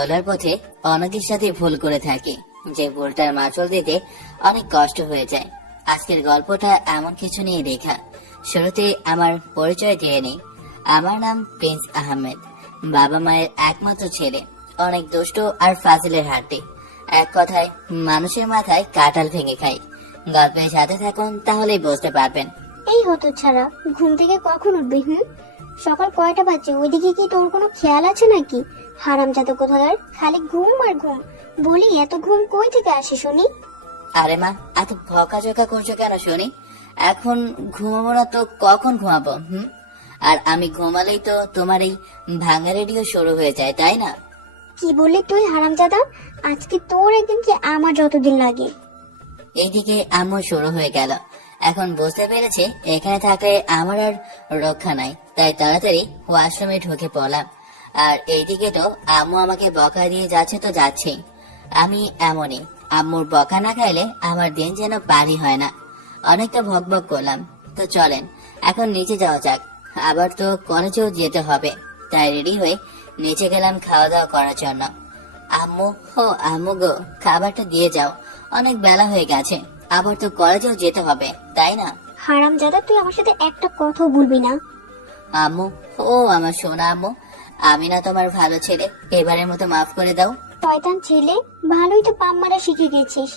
চলার পথে অনেকের সাথে ভুল করে থাকি, যে ভুলটার মাসুল দিতে অনেক কষ্ট হয়ে যায়। আজকের গল্পটা এমন কিছু নিয়ে লেখা। শুরুতে আমার পরিচয় দিয়ে নেই। আমার নাম প্রিন্স আহমেদ। বাবা মায়ের একমাত্র ছেলে, অনেক দুষ্ট আর ফাজিলের হাড্ডি। এক কথায় মানুষের মাথায় কাঁঠাল ভেঙে খাই। গল্পের সাথে থাকুন, তাহলেই বুঝতে পারবেন। এই হতো ছাড়া ঘুম থেকে কখন উঠবি? সকাল কয়টা বাজে? ওইদিকে কি তোর কোনো খেয়াল আছে নাকি? হারামজাদা কোথাকার, খালি ঘুম আর ঘুম। বলি, এত ঘুম কই থেকে আসে শুনি? আরে মা, এত বকাঝকা করছো কেন শুনি? এখন ঘুমাবো না তো কখন ঘুমাবো? আর আমি ঘুমালেই তো তোমার এই ভাঙা রেডিও শুরু হয়ে যায়, তাই না? কি বললি তুই হারামজাদা? আজকে তোর একদিন কি আমার যতদিন লাগে। এইদিকে আম্মু শুরু হয়ে গেল। এখন বুঝতে পেরেছে এখানে থাকলে আমার আর রক্ষা নাই, তাই তাড়াতাড়ি ওয়াশরুমে ঢুকে পড়লাম। আর এইদিকে তো আম্মু আমাকে বকা দিয়ে যাচ্ছে তো যাচ্ছেই। আমি এমনই, আম্মুর বকা না খাইলে আমার দিন যেন পারি হয় না। অনেকটা ভকভক করলাম, তো চলেন এখন নিচে যাওয়া যাক। আবার তো কলেজেও যেতে হবে, তাই রেডি হয়ে নিচে গেলাম খাওয়া দাওয়া করার জন্য। আম্মু, ও আম্মু গো, খাবারটা দিয়ে যাও, অনেক বেলা হয়ে গেছে। আবার তো কলেজেও যেতে হবে, তাই না? হারামজাদা, তুই আমার সাথে একটা কথা বলবি না। আম্মু, ও আমার সোনা আম্মু, আমি না তোমার ভালো ছেলে, এবারের মতো মাফ করে দাও। শয়তান ছেলে, ভালোই তো পাম মারা শিখে গেছিস।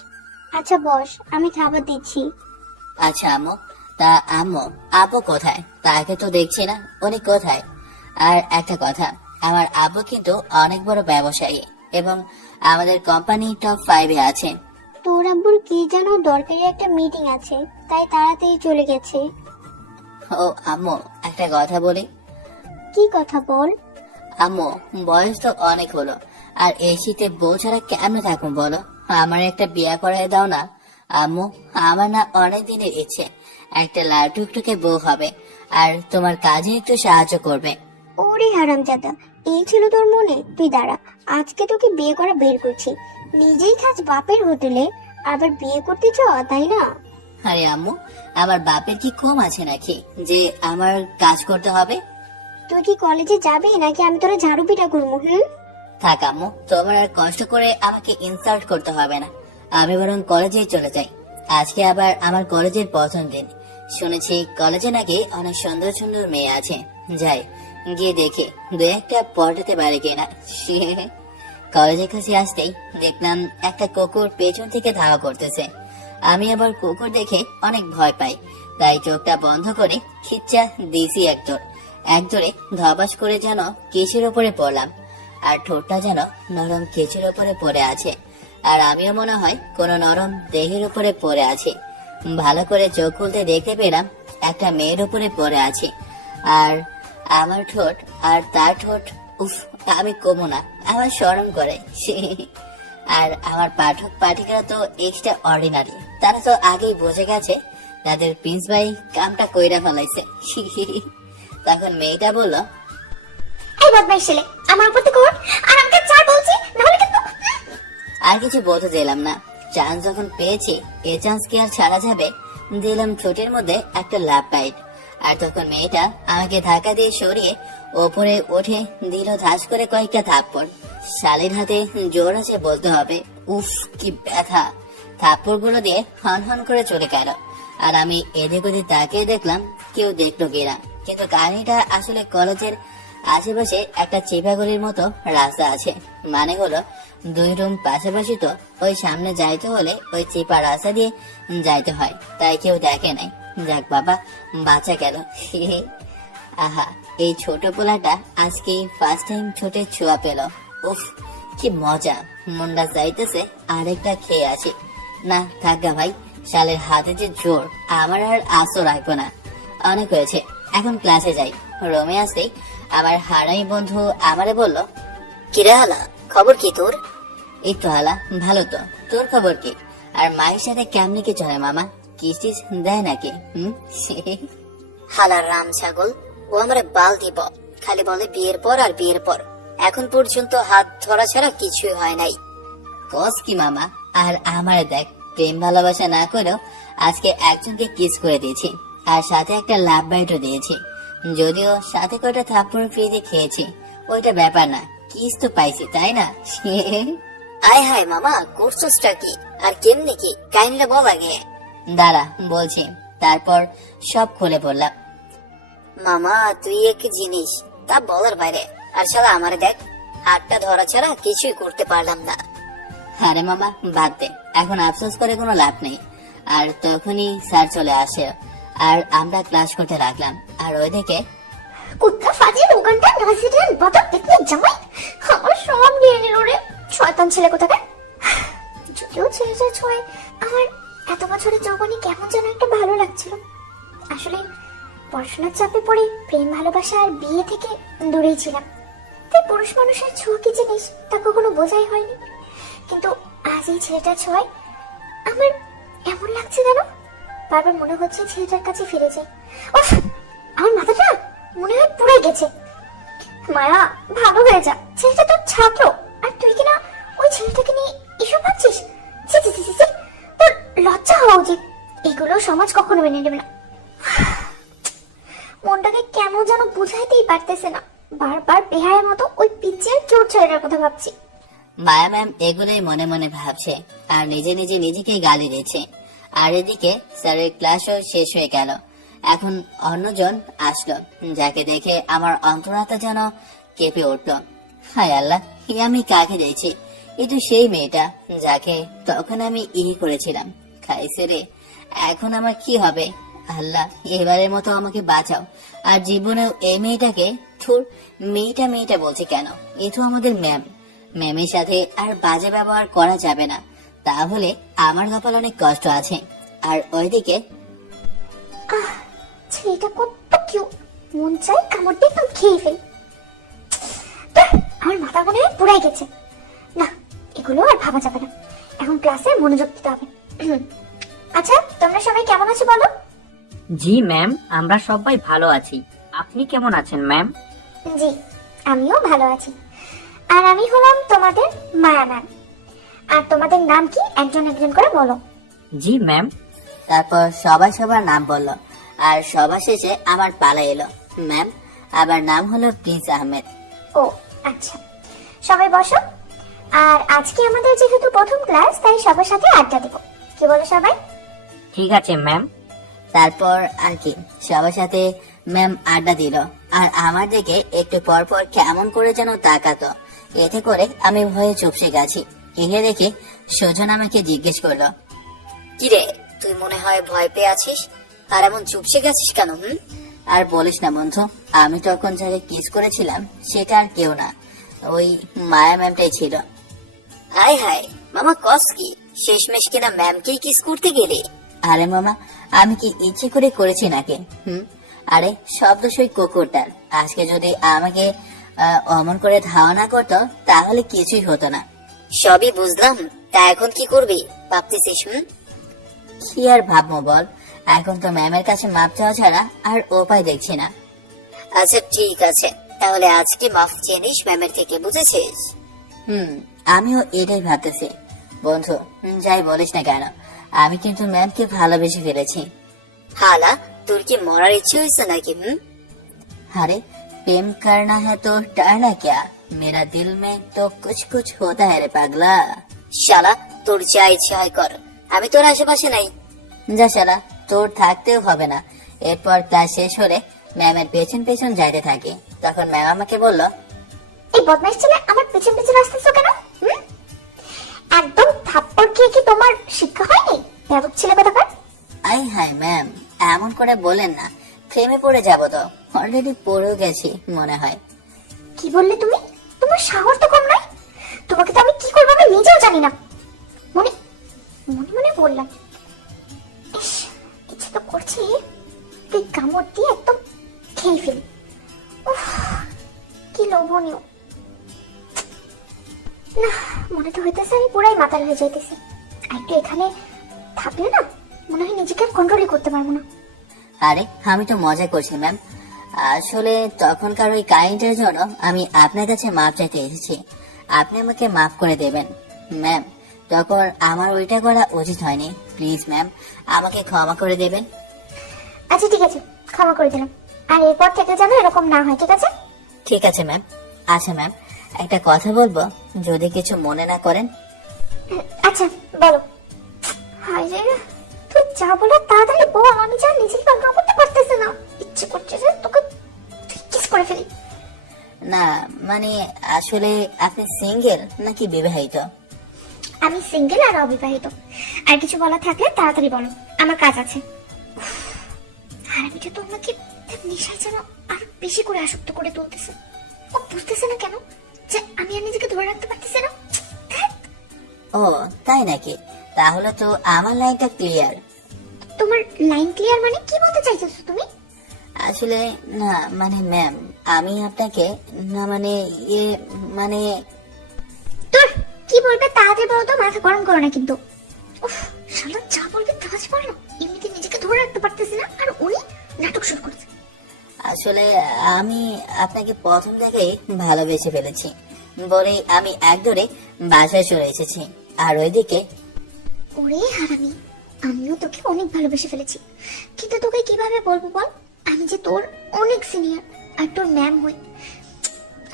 আচ্ছা বস, আমি খাবার দিচ্ছি। আচ্ছা আম্মু। তা আম্মু, আব্বু কোথায়? তাকে তো দেখছি না, উনি কোথায়? আর একটা কথা, আমার আব্বু কিন্তু অনেক বড় ব্যবসায়ী এবং আমাদের কোম্পানি টপ 5-এ আছে। তোর আব্বুর কি যেন দরকারি একটা মিটিং আছে, তাই তাড়াতাড়ি চলে গেছে। ও আম্মু, একটা কথা বলি। কি কথা বল। আম্মু, বয়স তো অনেক হলো, আর এই শীতে বউ ছাড়া কেমন থাকুন বলো? আমার একটা বিয়ে করায় দাও না আম্মু। আমার না অনেক দিনের ইচ্ছে, একটা লাল টুকটুকে বউ হবে আর তোমার কাজে একটু সাহায্য করবে। ওরে হারামজাদা, এই ছিল তোর মনে? তুই দাঁড়া, আজকে তোকে বিয়ে করা বের করছি। নিজেই খাস বাপের হোটেলে, আবার বিয়ে করতে চাও, তাই না? আরে আম্মু, আমার বাপের কি কম আছে নাকি যে আমার কাজ করতে হবে? তুই কি কলেজে যাবি নাকি আমি তোরা ঝাড়ু পিটা করবো? থাক আম্মু, তোমার আর কষ্ট করে আমাকে ইনসাল্ট করতে হবে না। আমি বরং কলেজেই চলে যাই। আজকে আবার আমার কলেজের প্রথম দিন। শুনেছি কলেজে নাকি অনেক সুন্দর সুন্দর মেয়ে আছে। যাই, গিয়ে দেখে দু একটা পটাতে পারে কিনা। কলেজের কাছে আসতেই দেখলাম একটা কুকুর পেছন থেকে ধাওয়া করতেছে। আমি আবার কুকুর দেখে অনেক ভয় পাই, তাই চোখটা বন্ধ করে খিচ্চা দিয়েছি এক দৌড়ে ধবাস করে যেন কেশের ওপরে পড়লাম, আর ঠোঁটটা যেন নরম কেচের উপরে পড়ে আছে, আর আমিও মনে হয় কোনো নরম দেহের উপরে পড়ে আছি। ভালো করে চোখ খুলতে দেখতে পেলাম একটা মেয়ের উপরে পড়ে আছে, আর আমার ঠোঁট আর তার ঠোঁট, উফ, আমি কমো না, আমার শরম করে। আর আমার পাঠক পাঠিকারা তো এক্সট্রা অর্ডিনারি, তারা তো আগেই বুঝে গেছে তাদের প্রিন্স ভাই কামটা কইরা ফেলাইছে। তখন মেয়েটা বলল, এই বদমাইশ ছেলে, আমার উপর থেকে ওঠ আর আমাকে ছাড় বলছি, নাহলে কিন্তু। আর কিছু বলতে দিলাম না। চান্স যখন পেয়েছি, এ চান্স কি আর ছাড়া যাবে? দিলাম ঠোঁটের মধ্যে একটা লাভ বাইট, আর তখন মেয়েটা আমাকে ধাক্কা দিয়ে সরিয়ে ওপরে উঠে দিল ধাস করে কয়েকটা থাপ্পড়। শালির হাতে জোর আছে বলতে হবে। উফ, কি ব্যথা! থাপ্পড় গুলো দিয়ে হন হন করে চলে গেল, আর আমি এদিক ওদিক তাকিয়ে দেখলাম কেউ দেখলো কিনা। কিন্তু কাহিনীটা আসলে কলেজের আশেপাশে একটা চিপাগলির মতো রাস্তা আছে, মানে হলো 2 রুম পাশাপাশি, তো ওই সামনে যাইতে হলে ওই চিপা রাস্তা দিয়ে যাইতে হয়, তাই কেউ দেখে নাই। যাক বাবা, বাঁচা গেল। আহা, এই ছোট পোলাটা আজকে ফার্স্ট টাইম ছোটে ছোঁয়া পেল। উফ, কি মজা! মুন্ডা চাইতেছে আরেকটা খেয়ে আসি। না থাকা ভাই, শালের হাতে যে জোর, আমার আর আশও রাখবো না। অনেক হয়েছে, এখন ক্লাসে যাই। রোমে আসতেই আমার হারাই বন্ধু আমারে বলল, কিরে হালা, খবর কি তোর? এই তো হালা, ভালো তো। তোর খবর কি? আর মায়ের সাথে কেমনি কি চলে মামা? কিস্তিস দেয় নাকি? হালার রাম ছাগল, ও আমার বাল দিব, খালি বলে বিয়ের পর আর বিয়ের পর। এখন পর্যন্ত হাত ধরা ছাড়া কিছুই হয় নাই। কস কি মামা? আর আমারে দেখ, প্রেম ভালোবাসা না করেও আজকে একজনকে কিস করে দিয়েছি, আর সাথে একটা লাভ বাইটও দিয়েছি। যদিও সাথে কয়টা থাপ্পড় ফ্রিতে খেয়েছি, ওইটা ব্যাপার না, কিস তো পাইছি তাই না? আয় হায় মামা, করছোসটা কি আর কেমনে কি কাইন্ডটা বল আগে। দাঁড়া বলছি। তারপর সব খুলে বললাম। মামা তুই এক জিনিস, তা বলার বাইরে। আর শালা আমারে দেখ, হাতটা ধরা ছাড়া কিছুই করতে পারলাম না। আরে মামা বাদ দে, এখন আফসোস করে কোনো লাভ নেই। আর তখনই স্যার চলে আসে আর আমরা ক্লাস করতে লাগলাম। আর ওইদিকে কুত্তা ফাজিল ওখানটা নাসিরের বদক দেখতে জামাই আমার সব নিয়ে নিল রে, শয়তান ছেলে কোথাকার। যদিও ছেলেটা ছয়, আমার এত বছরের যৌবনে কেমন যেন একটা ভালো লাগছিল। আসলে পড়াশোনার চাপে পড়ে প্রেম ভালোবাসা আর বিয়ে থেকে দূরেই ছিলাম, তাই পুরুষ মানুষের ছোঁয়া কি জিনিস তা কখনো বোঝাই হয়নি। কিন্তু আজ এই ছেলেটা ছয়, আমার এমন লাগছে যেন বারবার মনে হচ্ছে ছেলেটার কাছে ফিরে যাই। উফ, আমার মাথাটা মনে হয় পুড়ে গেছে। মায়া ভালো হয়ে যা, ছেলেটা তোর ছাত্র আর তুই কিনা ওই ছেলেটাকে নিয়ে এসব ভাবছিস। ছি ছি ছি ছি ছি, তোর লজ্জা হওয়া উচিত। এগুলো সমাজ কখনো মেনে নেবে না। মনটাকে কেন যেন বুঝাইতেই পারতেছে না, বারবার বেহায়ের মতো ওই পিচ্চির চোর ছেলেটার কথা ভাবছি। মায়া ম্যাম এগুলোই মনে মনে ভাবছে আর নিজে নিজে নিজেকে গালি দিচ্ছে। আর এদিকে স্যারের ক্লাসও শেষ হয়ে গেল। এখন অন্যজন আসলো, যাকে দেখে আমার অন্তরাত্মা যেন কেঁপে উঠলো। হায় আল্লাহ, আমি কাকে দেখছি? এ তো সেই মেয়েটা যাকে তখন আমি করেছিলাম। খাইছে রে, এখন আমার কি হবে? আল্লাহ, এবারের মতো আমাকে বাঁচাও। আর জীবনেও এই মেয়েটাকে থুর, মেয়েটা মেয়েটা বলছে কেন? এ তো আমাদের ম্যাম। ম্যামের সাথে আর বাজে ব্যবহার করা যাবে না, তাহলে আমার কপাল অনেক কষ্ট আছে। আর ওইদিকে ছেলেটা কত কিউট, মন চাই কামড় দিয়ে একদম খেয়ে ফেল। আমার মাথা মনে হয় পুরাই গেছে। না, এগুলো আর ভাবা যাবে না, এখন ক্লাসে মনোযোগ দিতে হবে। আচ্ছা, তোমরা সবাই কেমন আছো বলো? জি ম্যাম, আমরা সবাই ভালো আছি। আপনি কেমন আছেন ম্যাম? জি, আমিও ভালো আছি। আর আমি হলাম তোমাদের মায়া ম্যাম। আর তোমাদের নাম কি একজন একজন করে বলো। জি ম্যাম। তারপর সবাই সবার নাম বলল আর সবার শেষে আমার পালা এলো। ম্যাম, আবার নাম হলো প্রিন্স আহমেদ। ও আচ্ছা, সবাই বসো। আর আজকে আমাদের যেহেতু প্রথম ক্লাস, তাই সবার সাথে আড্ডা দেব। কি বলো সবাই? ঠিক আছে ম্যাম। তারপর আর কি সবার সাথে ম্যাম আড্ডা দিল। আর আমার দিকে একটু পর পর কেমন করে যেন তাকাতো। এতে করে আমি ভয়ে চুপসে গেছি। এসে দেখি সুজন আমাকে জিজ্ঞেস করলো, কিরে, তুই মনে হয় ভয় পেয়ে আছিস আর এমন চুপসে গেছিস কেন? আর বলিস না বন্ধু, আমি তখন যাকে কিস করেছিলাম সেটা আর কেউ না, ওই মায়া ম্যামটাই ছিল। আয় হায় মামা, কস কি শেষমেশ কিনা ম্যামকেই কিস করতে গেলি? আরে মামা, আমি কি ইচ্ছে করে করেছি নাকি? আরে সব দোষ ওই কুকুরটার। আজকে যদি আমাকে অমন করে ধাওয়া করতো তাহলে কিছুই হতো না। সবই বুঝলাম, তা এখন কি করবি ভাবতেছিস? কি আর ভাববো বল, এখন তো ম্যামের কাছে মাপ চাওয়া ছাড়া আর উপায় দেখছি না। আচ্ছা ঠিক আছে, তাহলে আজকে মাফ চেয়ে নিস ম্যামের থেকে, বুঝেছিস? আমিও এটাই ভাবতেছি বন্ধু। যাই বলিস না কেন, আমি কিন্তু ম্যামকে ভালোবেসে ফেলেছি। হালা, তোর কি মরার ইচ্ছে হয়েছে নাকি? अरे प्रेम करना है तो डरना क्या, मेरा दिल में तो कुछ कुछ होता है रे पागला। শালা, তোর যা ইচ্ছে হয় কর, আমি তোর আশেপাশে নাই। যা শালা, তোর থাকতেও হবে না। এরপর ক্লাস শেষ হলে ম্যামের পেছন পেছন যাইতে থাকি। তখন ম্যাম আমাকে বলল, এই বদমাইশ ছেলে আমার পেছন পেছন আসতেছো কেন? একদম থাপ্পড় খেয়ে কি তোমার শিক্ষা হয়নি? ব্যাপক ছেলে কোথাকার। আই হাই ম্যাম, এমন করে বলেন না, প্রেমে পড়ে যাব তো। অলরেডি পড়েও গেছি মনে হয়। কি বললে তুমি? তোমার সাহস তো কম নয়। তোমাকে তো আমি কি করবো আমি নিজেও জানি না। মনে মনে মনে বললাম, ইস, ইচ্ছে তো করছি তুই কামড় দিয়ে একদম খেয়ে ফেলি। উফ, কি লোভনীয়। না, মনে তো হইতেছে আমি পুরাই মাতাল হয়ে যাইতেছি। আর একটু এখানে থাকলে না মনে হয় নিজেকে কন্ট্রোলই করতে পারবো না। আরে আমি তো মজা করছি ম্যাম, আসলে তখনকার ওই কাহিনীটার জন্য আমি আপনার কাছে মাপ চাইতে এসেছি। আপনি আমাকে মাফ করে দেবেন ম্যাম। তখন আমার ওইটা করা উচিত হয়নি। প্লিজ ম্যাম, আমাকে ক্ষমা করে দেবেন। আচ্ছা ঠিক আছে, ক্ষমা করে দিলাম। আর এরপর থেকে যেন এরকম না হয়, ঠিক আছে? ঠিক আছে ম্যাম। আচ্ছা ম্যাম, একটা কথা বলবো, যদি কিছু মনে না করেন। আচ্ছা বলো। হাই রে, তুই যা বলে তাড়াতাড়ি বল, আমি যা নিজেকে কন্ট্রোল করতে পারতেছি না, ইচ্ছে করছে যে তোকে কিস করে ফেলি। না মানে আসলে আপনি সিঙ্গেল নাকি বিবাহিত? আমি সিঙ্গেল আর অবিবাহিত। আর কিছু বলা থাকলে তাড়াতাড়ি বলো, আমার কাজ আছে। আর আমি তো তোমাকে নেশায় যেন আর বেশি করে আসক্ত করে তুলতেছে। ও বুঝতেছে না কেন যে আমি আর নিজেকে ধরে রাখতে পারতেছি না। ও তাই নাকি? তাহলে তো আমার লাইনটা ক্লিয়ার। তোমার লাইন ক্লিয়ার মানে কি বলতে চাইছো তুমি? আসলে না মানে ম্যাম, আমি আপনাকে না মানে ইয়ে মানে তোর কি বলবে তাড়াতাড়ি বলো তো, মাথা গরম করো না কিন্তু। উফ, শালা যা বলবে তাজ পারলো, এমনিতে নিজেকে ধরে রাখতে পারতেছি না আর উনি নাটক শুরু করেছে। আসলে আমি আপনাকে প্রথম থেকেই ভালোবেসে ফেলেছি বলেই আমি একদরে বাসায় চলে এসেছি। আর ওইদিকে ওরে হারামি, আমিও তোকে অনেক ভালোবেসে ফেলেছি, কিন্তু তোকে কিভাবে বলবো বল? আমি যে তোর অনেক সিনিয়র আর তোর ম্যাম হই।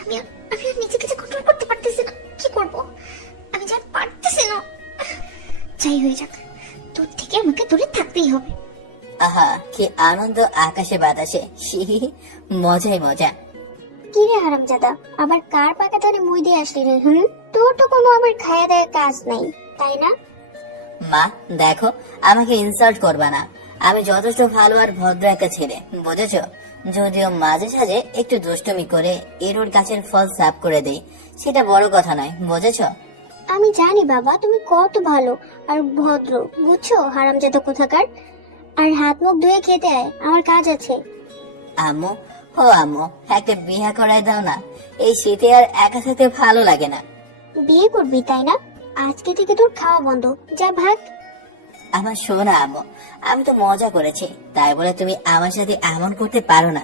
আমি আর নিজেকে যে কন্ট্রোল করতে পারতেছি না, কি করব? আমি যা পারতেছি না। যাই হয়ে যাক, তোর থেকে আমাকে দূরে থাকতেই হবে। আহা কি আনন্দ আকাশে বাতাসে, মজাই মজা। কি রে হারামজাদা, আবার কার পাকা ধরে মুই দিয়ে আসলি রে? তোর তো কোনো আমার খায়া দেওয়ার কাজ নাই, তাই না? মা দেখো, আমাকে ইনসাল্ট করবা না। আমি যথেষ্ট ভালো আর ভদ্র একটা ছেলে, বুঝেছো? যদিও মাঝে সাঝে একটু দুষ্টুমি করে এরোর গাছের ফল সাফ করে দেই, সেটা বড় কথা নয়, বুঝেছো? আমি জানি বাবা, তুমি কত ভালো আর ভদ্র, বুঝছো হারামজাদা কোথাকার। আর হাত মুখ ধুয়ে খেতে আয়, আমার কাজ আছে। আম্মু, ও আম্মু, একটা বিয়ে করায় দাও না। এই শীতে আর একা থাকতে ভালো লাগে না। বিয়ে করবি তাই না? আজকে থেকে তোর খাওয়া বন্ধ, যা ভাগ। আমার শোনা আম্মু, আমি তো মজা করেছি, তাই বলে তুমি আমার সাথে এমন করতে পারো না।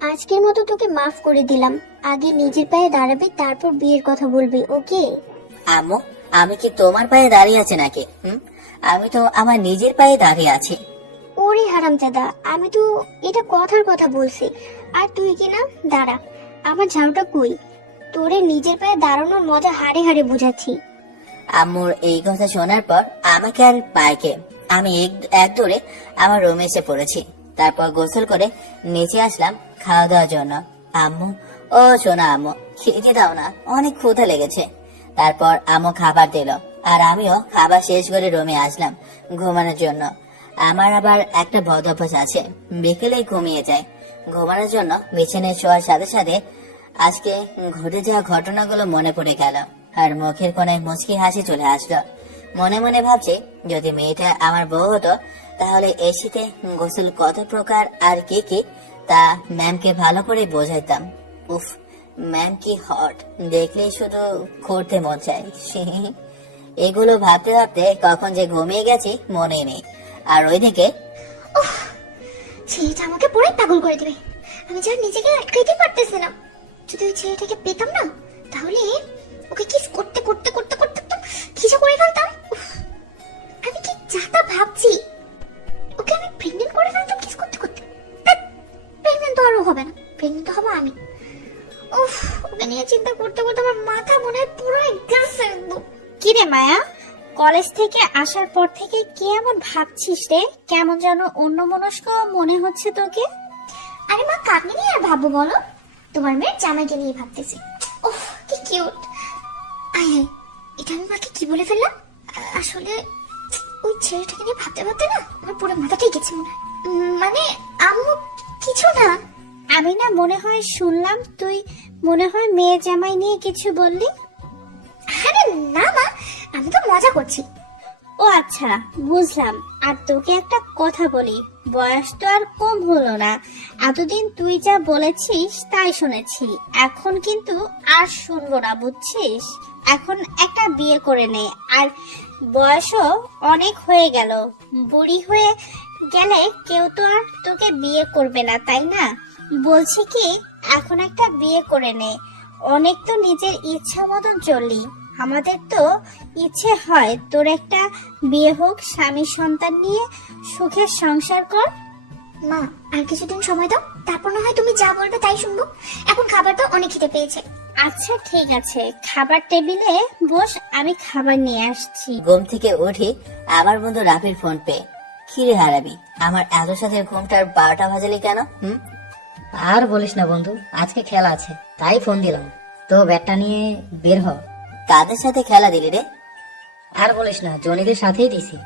আজকের মতো তোকে মাফ করে দিলাম, আগে নিজের পায়ে দাঁড়াবি, তারপর বিয়ের কথা বলবি, ওকে? আম্মু, আমি কি তোমার পায়ে দাঁড়িয়ে আছি নাকি? আমি তো আমার নিজের পায়ে দাঁড়িয়ে আছি। ওরে হারামজাদা, আমি তো এটা কথার কথা বলছি, আর তুই কি না? দাঁড়া, আমার ঝাড়ুটা কই? তোরে নিজের পায়ে দাঁড়ানোর মজা হাড়ে হাড়ে বুঝাচ্ছি। আম্মুর এই কথা শোনার পর আমাকে আর পাইকে আমি এক দৌড়ে আমার রুমে এসে পড়েছি। তারপর গোসল করে নিচে আসলাম খাওয়া দাওয়ার জন্য। আম্মু, ও শোনা আম্মু, খেতে দাও না, অনেক ক্ষুধা লেগেছে। তারপর আম্মু খাবার দিল, আর আমিও খাবার শেষ করে রুমে আসলাম ঘুমানোর জন্য। আমার আবার একটা বদ অভ্যাস আছে, বিকেলে ঘুমিয়ে যায়। ঘুমানোর জন্য বিছানায় শোয়ার সাথে সাথে আজকে ঘটে যাওয়া ঘটনাগুলো মনে পড়ে গেল, আর মুখের কোণায় মুচকি হাসি চলে আসলো। মনে মনে ভাবছি, যদি মেয়েটা আমার বউ হতো তাহলে এই শীতে গোসল কত প্রকার আর কি কি তা ম্যামকে ভালো করে বোঝাইতাম। উফ, ম্যাম কি হট, দেখলেই শুধু করতে মন চায়। এগুলো ভাবতে ভাবতে কখন যে ঘুমিয়ে গেছি মনেই নেই। আর ওইদিকে ছেলেটা আমাকে পুরো পাগল করে দেবে, আমি যা নিজেকে আটকাইতে পারতেছি না। যদি ওই ছেলেটাকে পেতাম না, তাহলে ওকে কিস করতে করতে করতে করতে তো খিসা করে ফেলতাম। উফ, আমি কি যাতা ভাবছি, ওকে আমি প্রেগনেন্ট করে ফেলতাম কিস করতে করতে। প্রেগনেন্ট তো আরো হবে না, প্রেগনেন্ট তো হবো আমি। উফ, ওকে নিয়ে চিন্তা করতে করতে আমার মাথা মনে হয় পুরো গেছে একদম। কি রে মায়া, কলেজ থেকে আসার পর থেকে কি এমন ভাবছিস রে? কেমন যেন অন্যমনস্ক মনে হচ্ছে তোকে। আরে মা, কাকে নিয়ে আর ভাববো বলো? তোমার মেয়ের জামাইকে নিয়ে ভাবতেছি। ওহ কি কিউট। আয় হায়, এটা আমি মাকে কি বলে ফেললাম? আসলে ওই ছেলেটাকে নিয়ে ভাবতে ভাবতে না আমার পুরো মাথাটাই গেছে মনে হয়। মানে আম্মু কিছু না। আমি না মনে হয় শুনলাম তুই মনে হয় মেয়ের জামাই নিয়ে কিছু বললি। আরে না মা, আমি তো মজা করছি। ও আচ্ছা, বুঝলাম। আর তোকে একটা কথা বলি, বয়স তো আর কম হলো না। এতদিন তুই যা বলেছিস তাই শুনেছি, এখন কিন্তু আর শুনবো না, বুঝছিস? এখন একটা বিয়ে করে নে, আর বয়সও অনেক হয়ে গেল। বুড়ি হয়ে গেলে কেউ তো আর তোকে বিয়ে করবে না, তাই না? বলছি কি, এখন একটা বিয়ে করে নে। অনেক তো নিজের ইচ্ছা মতন চললি, আমাদের তো ইচ্ছে হয় তোর একটা বিয়ে হোক, স্বামী সন্তান নিয়ে সুখের সংসার কর। মা আর কিছুদিন সময় দাও, তারপর না হয় তুমি যা বলবে তাই শুনবো। এখন খাবার তো অনেক খেতে পেয়েছে, আচ্ছা ঠিক আছে, খাবার টেবিলে বস, আমি খাবার নিয়ে আসছি। ঘুম থেকে উঠি আমার বন্ধু রাফির ফোন পেয়ে। কিরে হারাবি, আমার এত সাথে ঘুমটার 12টা বাজালি কেন? আর বলিস না বন্ধু, আজকে খেলা আছে তাই ফোন দিলাম। তো ব্যাটটা নিয়ে বের হ। কাদের সাথে খেলা দিলি রে? আর বলিস না, জনিদের সাথেই দিছি।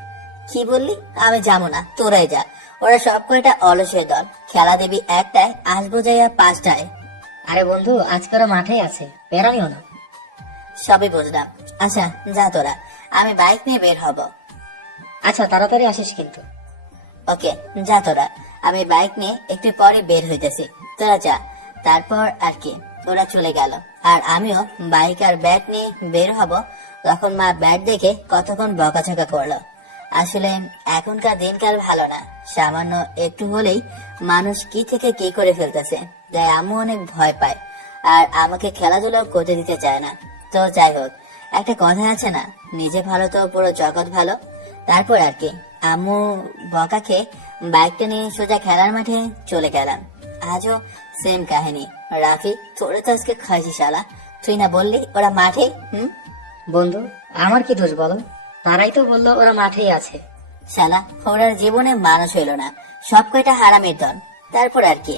কি বললি? আমি যাবো না, তোরাই যা। ওরা সব কয়টা অলসের দল, খেলা দেবী একটায়, আসবো যাইয়া 5টায়। আরে বন্ধু, আজকে ওরা মাঠেই আছে, বেরানিও না। সবই বুঝলাম। আচ্ছা যা তোরা, আমি বাইক নিয়ে বের হব। আচ্ছা তাড়াতাড়ি আসিস কিন্তু। ওকে যা তোরা, আমি বাইক নিয়ে একটু পরে বের হইতেছি, তোরা যা। তারপর আর কি, ওরা চলে গেল আর আমিও বাইক আর ব্যাট নিয়ে বের হব। তখন মা ব্যাট দেখে কতক্ষণ বকাঝকা করলো। আসলে এখনকার দিনকাল ভালো না, সামান্য একটু হলেই মানুষ কি থেকে কি করে ফেলতেছে, তাই আম্মু অনেক ভয় পায় আর আমাকে খেলাধুলা করতে দিতে চায় না। তো যাই হোক, একটা কথা আছে না, নিজে ভালো তো পুরো জগৎ ভালো। তারপর আর কি, আম্মু বকা খেয়ে বাইকটা নিয়ে সোজা খেলার মাঠে চলে গেলাম। আজও সেম কাহিনী। রাফি, তোরে তো আজকে খাইছি শালা, তুই না বললি ওরা মাঠে? বন্ধু, আমার কি দোষ বলো? তারাই তো বললো ওরা মাঠেই আছে। শালা, ওরার জীবনে মানুষ হইল না, সব কয়টা হারামের দল। তারপর আর কি,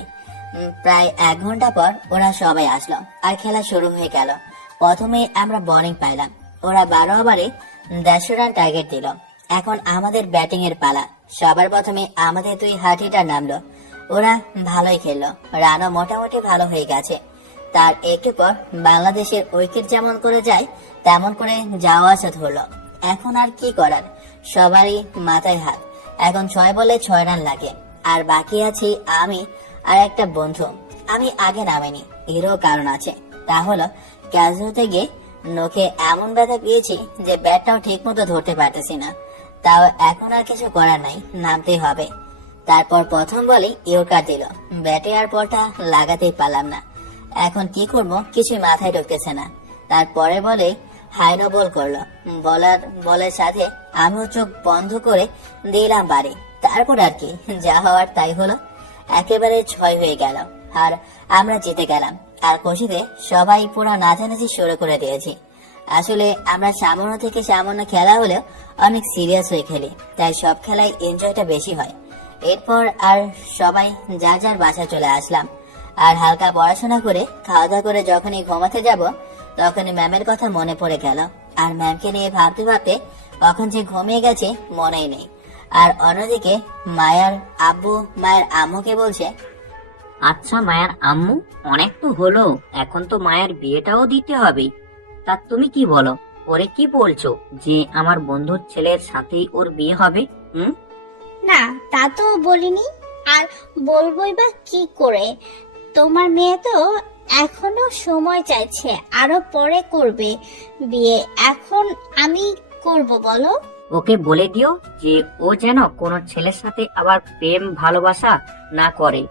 প্রায় 1 ঘন্টা পর ওরা সবাই আসলো আর খেলা শুরু হয়ে গেল। প্রথমে আমরা বোলিং পাইলাম, ওরা 12 ওভারে 150 রান টার্গেট দিল। এখন আমাদের ব্যাটিং এর পালা। সবার প্রথমে আমাদের 2 হাটিটা নামলো। ওরা ভালোই খেললো, রানও মোটামুটি ভালো হয়ে গেছে। তার একটু পর বাংলাদেশের উইকেট যেমন করে যায় তেমন করে যাওয়া আসা ধরলো। এখন আর কি করার, সবারই মাথায় হাত। এখন 6 বলে 6 রান লাগে, আর বাকি আছি আমি আর একটা বন্ধু। আমি আগে নামিনি, এরও কারণ আছে। তা হলো ক্যাচ ধরতে গিয়ে নখে এমন ব্যথা পেয়েছি যে ব্যাটটাও ঠিক মতো ধরতে পারতেছি না। তাও এখন আর কিছু করার নাই, নামতেই হবে। তারপর প্রথম বলেই ইয়র্কার দিল, ব্যাটে আর বলটা লাগাতেই পারলাম না। এখন কি করব কিছুই মাথায় ঢুকতেছে না। তারপরে বলেই হাইনো বল করলো, বলের সাথে আমিও চোখ বন্ধ করে দিলাম বাড়ি। তারপর আর কি, যা হওয়ার তাই হলো। একেবারে 6 হয়ে গেল আর আমরা জিতে গেলাম। আর খুশিতে সবাই পুরো নাচানাচি শুরু করে দিয়েছি। আসলে আমরা সামান্য থেকে সামান্য খেলা হলেও অনেক সিরিয়াস হয়ে খেলি, তাই সব খেলায় এনজয়টা বেশি হয়। এরপর আর সবাই যার যার বাসায় চলে আসলাম। আর হালকা পড়াশোনা করে খাওয়া দাওয়া করে যখনই ঘুমাতে যাব তখনই ম্যামের কথা মনে পড়ে গেল। আর ম্যামকে নিয়ে ভাবতে ভাবতে কখন যে ঘুমিয়ে গেছে মনেই নেই। আর অন্যদিকে মায়ের আম্মুকে বলছে, আচ্ছা মায়ের আম্মু, অনেক তো হলো, এখন তো মায়ের বিয়েটাও দিতে হবে। তা তুমি কি বলো? ওরে কি বলছো যে আমার বন্ধুর ছেলের সাথেই ওর বিয়ে হবে? না, তা তো বলিনি, আর বলবোই বা কি করে? তোমার মেয়ে তো এখনো সময় চাইছে, আরো পরে করবে বিয়ে, এখন আমি করব বলো? ওকে বলে দিও যে ও যেন কোনো ছেলের সাথে আবার প্রেম ভালোবাসা না করে।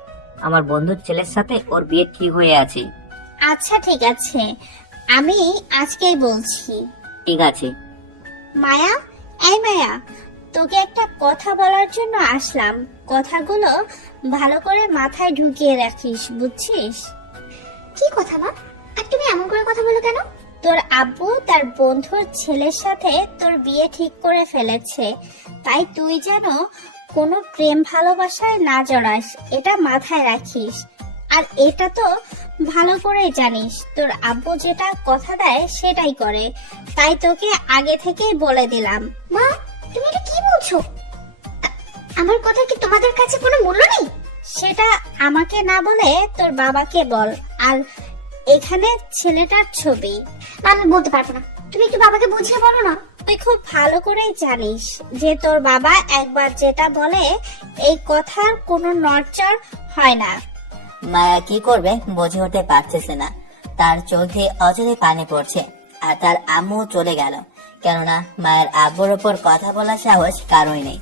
আমার বন্ধুর ছেলের সাথে ওর বিয়ে ঠিক হয়ে আছে। আচ্ছা ঠিক আছে, আমি আজকেই বলছি। ঠিক আছে। মায়া, এই মায়া, তোকে একটা কথা বলার জন্য আসলাম। কথাগুলো ভালো করে মাথায় ঢুকিয়ে রাখিস, বুঝছিস? কি কথা মা? আর তুমি এমন করে কথা বলো কেন? তোর আব্বু তার বন্ধুর ছেলের সাথে তোর বিয়ে ঠিক করে ফেলেছে, তাই তুই যেন কোনো প্রেম ভালোবাসায় না জড়াস, এটা মাথায় রাখিস। আর এটা তো ভালো করেই জানিস, তোর আব্বু যেটা কথা দেয় সেটাই করে, তাই তোকে আগে থেকেই বলে দিলাম। মা, তুমি এটা কি বলছো? আমার কথা কি তোমাদের কাছে কোনো মূল্য নেই? সেটা আমাকে না বলে তোর বাবাকে বল। আর এখানে ছেলেটার ছবি। মা, আমি বলতে পারবো না, তুমি একটু বাবাকে বুঝিয়ে বলো না। তুই খুব ভালো করেই জানিস যে তোর বাবা একবার যেটা বলে এই কথার কোনো নড়চড় হয় না। মায়া কি করবে বুঝে উঠতে পারতেছে না। তার চোখ দিয়ে অজরে পানি পড়ছে। আর তার আম্মু চলে গেল, কেননা মায়ের আব্বুর ওপর কথা বলার সাহস কারোই নেই।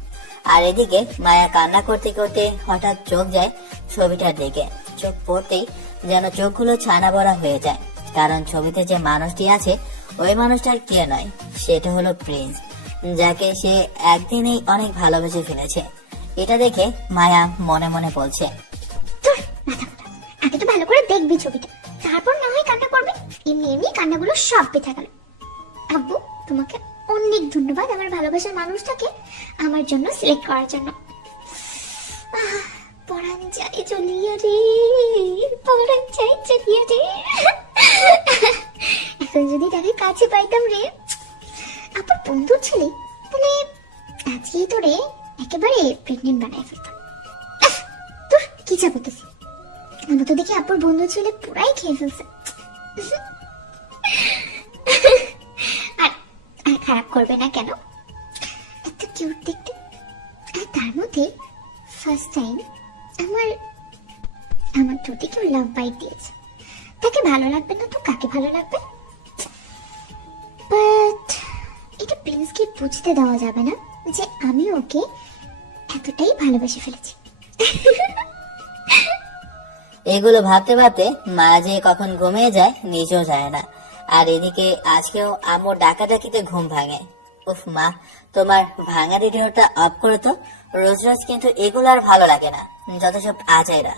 আর এদিকে মায়া কান্না করতে করতে হঠাৎ চোখ যায় ছবিটার দিকে। চোখ পড়তেই যেন চোখগুলো ছানা বড়া হয়ে যায়, কারণ ছবিতে যে মানুষটি আছে ওই মানুষটার কে নয়, সেটা হলো প্রিন্স, যাকে সে একদিনেই অনেক ভালোবেসে ফেলেছে। এটা দেখে মায়া মনে মনে বলছে, আগে তো ভালো করে দেখবি ছবিটা, তারপর না হয় কান্না করবি। এমনি এমনি কান্নাগুলো সব পেথা গেল। আব্বু, তোমাকে অনেক ধন্যবাদ আমার ভালোবাসার মানুষটাকে আমার জন্য সিলেক্ট করার জন্য। পরাণ যায় চলিয়া রে, পরাণ যায় চলিয়া রে। এখন যদি তাকে কাছে পাইতাম রে, আপুর বন্ধুর ছেলে, তাহলে আজকেই তোরে একেবারে প্রেগনেন্ট বানায় ফেলতাম। তোর কি চাপতেছি, আমি তো দেখি আপুর বন্ধু ছেলে পুরাই খেয়ে ফেলছে। আর আর খারাপ করবে না কেন, এত কিউট দেখতে। আর তার মধ্যে ফার্স্ট টাইম আমার আমার দুটি কেউ লাভ বাইট দিয়েছে। তাকে ভালো লাগবে না তো কাকে ভালো লাগবে? বাট এটা প্রিন্সকে বুঝতে দেওয়া যাবে না যে আমি ওকে এতটাই ভালোবেসে ফেলেছি। এগুলো ভাবতে ভাবতে মা যে কখন ঘুমিয়ে যায় নিজেও যায় না। আর এদিকে আজকেও আম্মুর ডাকাডাকিতে ঘুম ভাঙে। উফ মা, তোমার ভাঙা রেডিওটা অফ করে তো। রোজ রোজ কিন্তু এগুলো আর ভালো লাগে না, যত সব আজাইরা।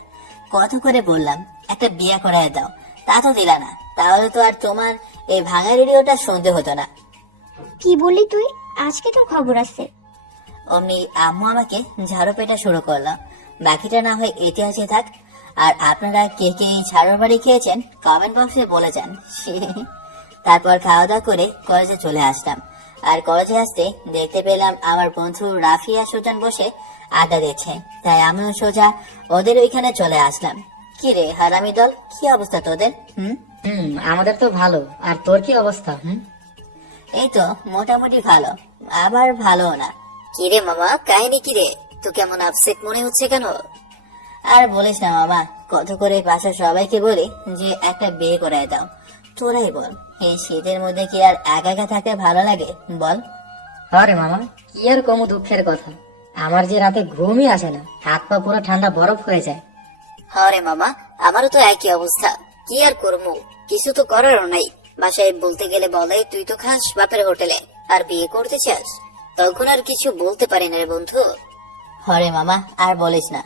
কত করে বললাম একটা বিয়ে করায় দাও, তা তো দিলা না। তাহলে তো আর তোমার এই ভাঙা রেডিওটা শুনতে হতো না। কি বললি তুই? আজকে তোর খবর আছে? অমনি আম্মু আমাকে ঝাড়ু পেটা শুরু করলো। বাকিটা না হয় ইতিহাসে থাক। আর আপনারা কে কে এই ঝাড়ুর বাড়ি খেয়েছেন কমেন্ট বক্সে বলে যান। তারপর খাওয়া দাওয়া করে কলেজে চলে আসলাম। আর কলেজে আসতে দেখতে পেলাম আমার বন্ধু রাফি আর সুজান বসে আড্ডা দিচ্ছে। তাই আমিও সোজা ওদের ওইখানে চলে আসলাম। কি রে হারামি দল, কি অবস্থা তোদের? আমাদের তো ভালো। আর তোর কি অবস্থা? এই তো মোটামুটি ভালো, আবার ভালো না। কিরে মামা, কাহিনী কিরে? তো কেমন আপসেট মনে হচ্ছে কেন? আর বলিস না মামা, কত করে বাসা সবাইকে বলি যে একটা বিয়ে করে দাও। তোরাই বল, এই শীতের মধ্যে কি আর একা একা থাকতে ভালো লাগে বল? আরে মামা, কি আর কম দুঃখের কথা। আমার যে রাতে ঘুমই আসে না, হাত পা পুরো ঠান্ডা বরফ হয়ে যায়। হরে মামা, আমারও তো একই অবস্থা। কি আর করবো, কিছু তো করারও নাই। বাসায় বলতে গেলে বলে তুই তো খাস বাপের হোটেলে, আর বিয়ে করতে চাস। তখন আর কিছু বলতে পারি না রে বন্ধু। হরে মামা, আর বলিস না,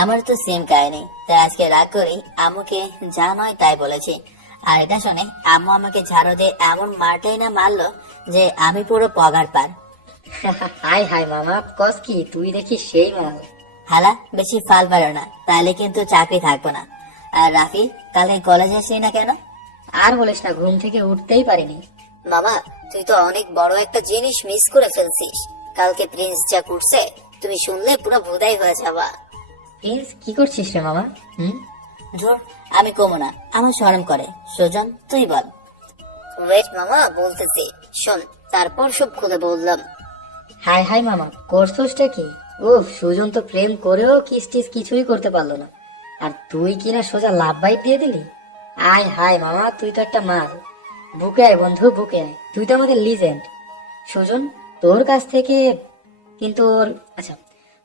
আমার তো সেম কাহিনী। তাই আজকে রাগ করেই আম্মুকে যা নয় তাই বলেছি। আর এটা শুনে আম্মু আমাকে ঝাড়ু দিয়ে এমন মারটাই না মারলো যে আমি পুরো পগার পার। হাই হাই মামা, কস কি তুই দেখি সেই মাল। হালা, বেশি ফাল পারো না, তাহলে কিন্তু চাকরি থাকবো না। আর রাফি, কালকে কলেজে আসলি না কেন? আর বলিস না, ঘুম থেকে উঠতেই পারিনি। মামা, তুই তো অনেক বড় একটা জিনিস মিস করে ফেলছিস। কালকে প্রিন্স যা করছে তুমি শুনলে পুরো ভুদাই হয়ে যাবা। প্রিন্স কি করছিস রে মামা? ধুর, আমি কমো না, আমার শরম করে। সুজন, তুই বল। ওয়েট মামা, বলতেছি শোন, তারপর সব খুলে বললাম। হাই হাই মামা, করছোসটা কি? উফ, সুজন তো প্রেম করেও কিস টিস কিছুই করতে পারলো না, আর তুই কিনা সোজা লাভ বাইট দিয়ে দিলি। আয় হাই মামা, তুই তো একটা মাল। বুকে আয় বন্ধু, বুকে আয়, তুই তো আমাদের লিজেন্ড। সুজন, তোর কাছ থেকে কিন্তু আচ্ছা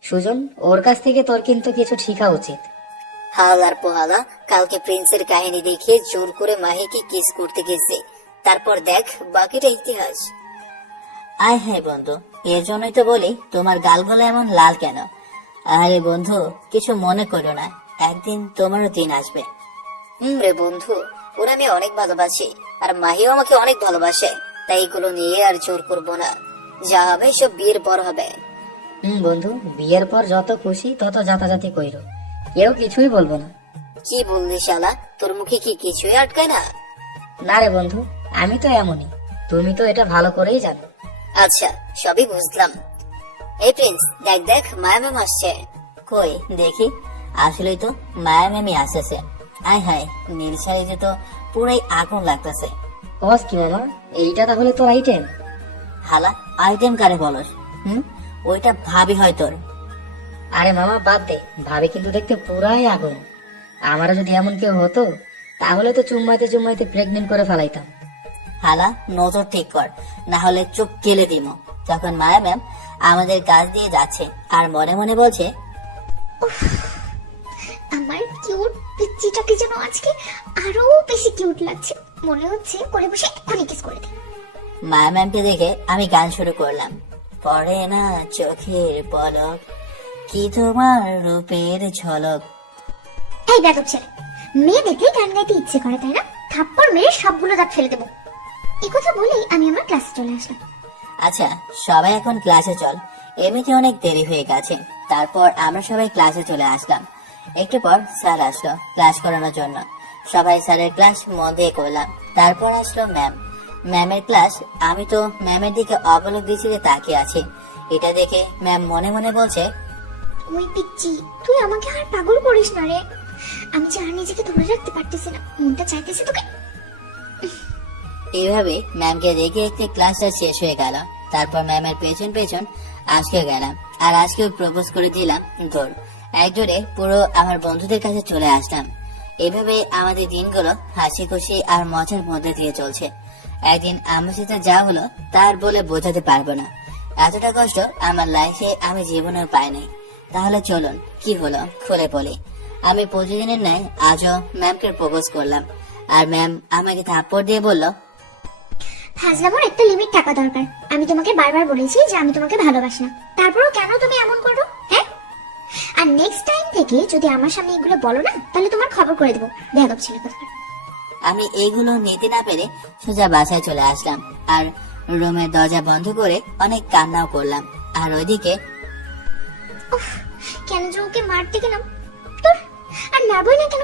সুজন, ওর কাছ থেকে তোর কিন্তু কিছু শেখা উচিত। হাল আর পোহালা, কালকে প্রিন্সের কাহিনী দেখে জোর করে মাহিকে কিস করতে গেছে। তারপর দেখ বাকিটা ইতিহাস। আয় হ্যাঁ বন্ধু, এর জন্যই তো বলি তোমার গালগুলো এমন লাল কেন। আরে বন্ধু, কিছু মনে করো না, একদিন তোমারও দিন আসবে। রে বন্ধু, ওরা আমি অনেক ভালোবাসি, আর মাহিও আমাকে অনেক ভালোবাসে। তাই এগুলো নিয়ে আর জোর করবো না। যা হবে সব বিয়ের পর হবে। বন্ধু, বিয়ের পর যত খুশি তত যাতাযাতি কইর, কেউ কিছুই বলবো না। কি বললি শালা, তোর মুখে কি কিছুই আটকায় না? না রে বন্ধু, আমি তো এমনই, তুমি তো এটা ভালো করেই জানো। আচ্ছা, সবই বুঝলাম। এই প্রিন্স, দেখ দেখ মায়া ম্যাম আসছে। কই দেখি, আসলেই তো মায়া ম্যামি আসতেছে। আয় হায়, নীল শাড়িতে তো পুরাই আগুন লাগতেছে। কস কি মামা, এইটা তাহলে তোর আইটেম? হালা, আইটেম কারে বলস? ওইটা ভাবি হয় তোর। আরে মামা বাদ দে, ভাবে কিন্তু দেখতে পুরাই আগুন। আমারও যদি এমন কেউ হতো তাহলে তো চুম্মাইতে চুম্মাইতে প্রেগনেন্ট করে ফেলাইতাম। হালা, নজর ঠিক কর, না হলে চোখ কেলে দিব। তখন মায়া ম্যাম আমাদের কাজ দিয়ে যাচ্ছে আর মনে মনে বলছে, আমার কিউট পিচ্চিটাকে যেন আজকে আরো বেশি কিউট লাগছে। মনে হচ্ছে করে বসে এক্ষুনি কিস করে দিই। মায়া ম্যামকে দেখে আমি গান শুরু করলাম। পড়ে না চোখের পলক, কি তোমার রূপের ঝলক। এই বেদব ছেলে, মেয়ে দেখলে গান গাইতে ইচ্ছে করে তাই না? থাপ্পড় মেরে সবগুলো দাঁত ফেলে দেবো। এই কথা বলেই আমি আমার ক্লাসে চলে আসলাম। আচ্ছা, সবাই এখন ক্লাসে চল, এমনিতে অনেক দেরি হয়ে গেছে। তারপর আমরা সবাই ক্লাসে চলে আসলাম। একটু পর স্যার আসলো ক্লাস করানোর জন্য। সবাই স্যারের ক্লাস মন দিয়ে করলাম। তারপর আসলো ম্যাম। ম্যামের ক্লাস। আমি তো ম্যামের দিকে অবলোক দৃষ্টিতে তাকিয়ে আছি। এটা দেখে ম্যাম মনে মনে বলছে, ওই পিচ্চি, তুই আমাকে আর পাগল করিস না রে। আমি যে আর নিজেকে ধরে রাখতে পারতেছি না, মনটা চাইতেছে তোকে। এইভাবে ম্যামকে রেখে একটি ক্লাসটা শেষ হয়ে গেল। তারপর ম্যামের পেছন পেছন আজকেও গেলাম, আর আজকেও প্রপোজ করে দিলাম দৌড়। একজোরে পুরো আমার বন্ধুদের কাছে চলে আসলাম। এভাবে আমাদের দিনগুলো হাসি খুশি আর মজার মধ্যে দিয়ে চলছে। একদিন আমার সাথে যা হলো তার বলে বোঝাতে পারবো না। এতটা কষ্ট আমার লাইফে আমি জীবনেও পাইনি। তাহলে চলুন, কি হলো খুলে বলি। আমি প্রতিদিনের ন্যায় আজও ম্যামকে প্রপোজ করলাম, আর ম্যাম আমাকে থাপ্পড় দিয়ে বলল, ফাজলামোর একটা লিমিট থাকা দরকার। আমি তোমাকে বারবার বলেছি যে আমি তোমাকে ভালোবাসি না, তারপরও কেন তুমি এমন করো? হ্যাঁ, আর নেক্সট টাইম থেকে যদি আমার সামনে এগুলো বলো না, তাহলে তোমার খবর করে দেবো। বেয়াদব ছেলে কোথাকার। আমি এইগুলো নিতে না পেরে সোজা বাসায় চলে আসলাম, আর রুমের দরজা বন্ধ করে অনেক কান্নাও করলাম। আর ওইদিকে কেন যে ওকে মারতে গেলাম, তোর আর মারবই না কেন?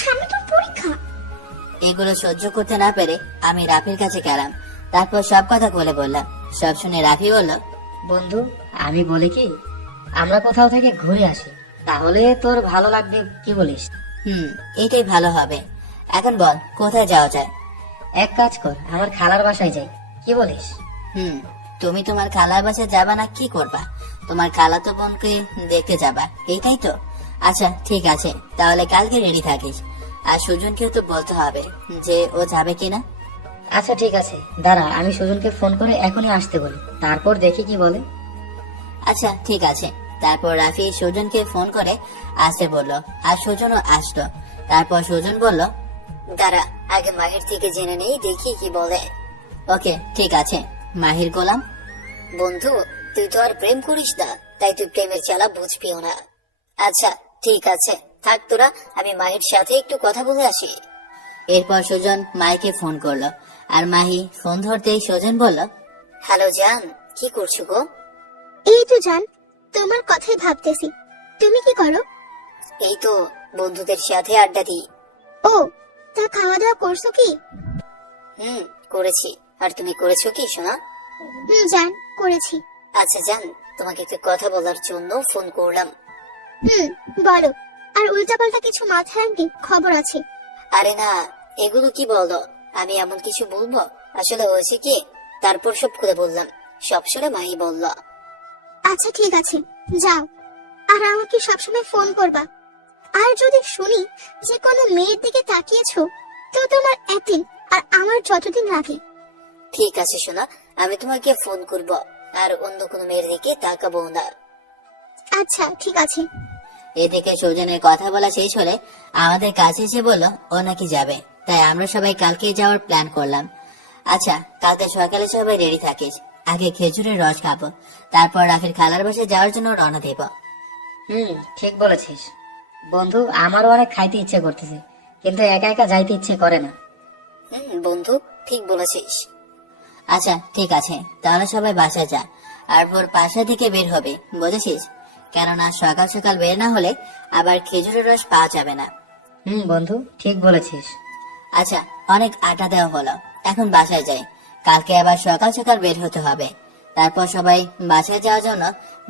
সামনে তোর পরীক্ষা। এগুলো সহ্য করতে না পেরে আমি রাফির কাছে গেলাম। তারপর সব কথা বলে বললাম। সব শুনে রাফি বলল, বন্ধু, আমি বলি কি, আমরা কোথাও থেকে ঘুরে আসি, তাহলে তোর ভালো লাগবে, কি বলিস? এটাই ভালো হবে। এখন বল কোথায় যাওয়া যায়? এক কাজ কর, আমার খালার বাসায় যাই, কি বলিস? তুমি তোমার খালার বাসায় যাবা না কি করবা? তোমার খালাতো বোনকে দেখতে যাবা, এইটাই তো? আচ্ছা ঠিক আছে, তাহলে কালকে রেডি থাকিস। আর সুজনকেও তো বলতে হবে যে ও যাবে কিনা। আচ্ছা ঠিক আছে, দাঁড়া, আমি সুজনকে ফোন করে এখনই আসতে বলি, তারপর দেখি কি বলে। আচ্ছা ঠিক আছে। তারপর রাফি সুজনকে ফোন করে আসতে বললো, আর সুজনও আসলো। তারপর সুজন বলল, দাঁড়া, আগে মাহির থেকে জেনে নেই, দেখি কি বলে। ওকে ঠিক আছে। মাহির গোলাম, বন্ধু, তুই তো আর প্রেম করিস না, তাই তুই প্রেমের চালা বুঝবিও না। আচ্ছা ঠিক আছে, থাক তোরা, আমি মাহির সাথে একটু কথা বলে আসি। এরপর সুজন মাইকে ফোন করলো, আর মাহি ফোন ধরতেই সুজন বলল, হ্যালো জান, কি করছো গো? এই তো জান, তোমার কথাই ভাবতেছি। তুমি কি করো? এই তো বন্ধুদের সাথে আড্ডা দিই। ও, তা খাওয়া দাওয়া করছো কি? করেছি। আর তুমি করেছো কি সোনা? জান, করেছি। আচ্ছা জান, তোমাকে একটা কথা বলার জন্য ফোন করলাম। বলো। আর উল্টাপাল্টা কিছু মাথায় আনবি, খবর আছে। আরে না, এগুলো কি বলো? আমি এমন কিছু বলবো? আসলে হয়েছে কি, তারপর সব খুলে বললাম। সব শুনে মাই বলল, আচ্ছা ঠিক আছে, যাও। আর আমাকে সবসময় ফোন করবা। আর যদি শুনি যে কোনো মেয়ের দিকে তাকিয়েছো, তো তোমার একদিন আর আমার যতদিন লাগে। ঠিক আছে সোনা, আমি তোমাকে ফোন করব, আর অন্য কোনো মেয়ের দিকে তাকাবো না। আচ্ছা ঠিক আছে। এদিকে সুজনের কথা বলা শেষ হলে আমাদের কাছে এসে বলল ও নাকি যাবে, তাই আমরা সবাই কালকে যাওয়ার প্ল্যান করলাম। আচ্ছা, কালকে সকালে সবাই রেডি থাকিস। আগে খেজুরের রস খাবো, তারপর রাফির খালার বাসায় যাওয়ার জন্য রওনা দেব। ঠিক বলেছিস বন্ধু, আমারও অনেক খাইতে ইচ্ছে করতেছে, কিন্তু একা একা যাইতে ইচ্ছে করে না। বন্ধু, ঠিক বলেছিস। আচ্ছা ঠিক আছে, তাহলে সবাই বাসায় যা, আর ভোর 5টা থেকে বের হবে, বুঝেছিস? কেননা সকাল সকাল বের না হলে আবার খেজুরের রস পাওয়া যাবে না। বন্ধু, ঠিক বলেছিস। আচ্ছা, অনেক আটা দেওয়া হলো, এখন বাসায় যাই। কালকে আবার সকাল সকাল বের হতে হবে। তারপর সবাই বাসায় যাওয়ার জন্য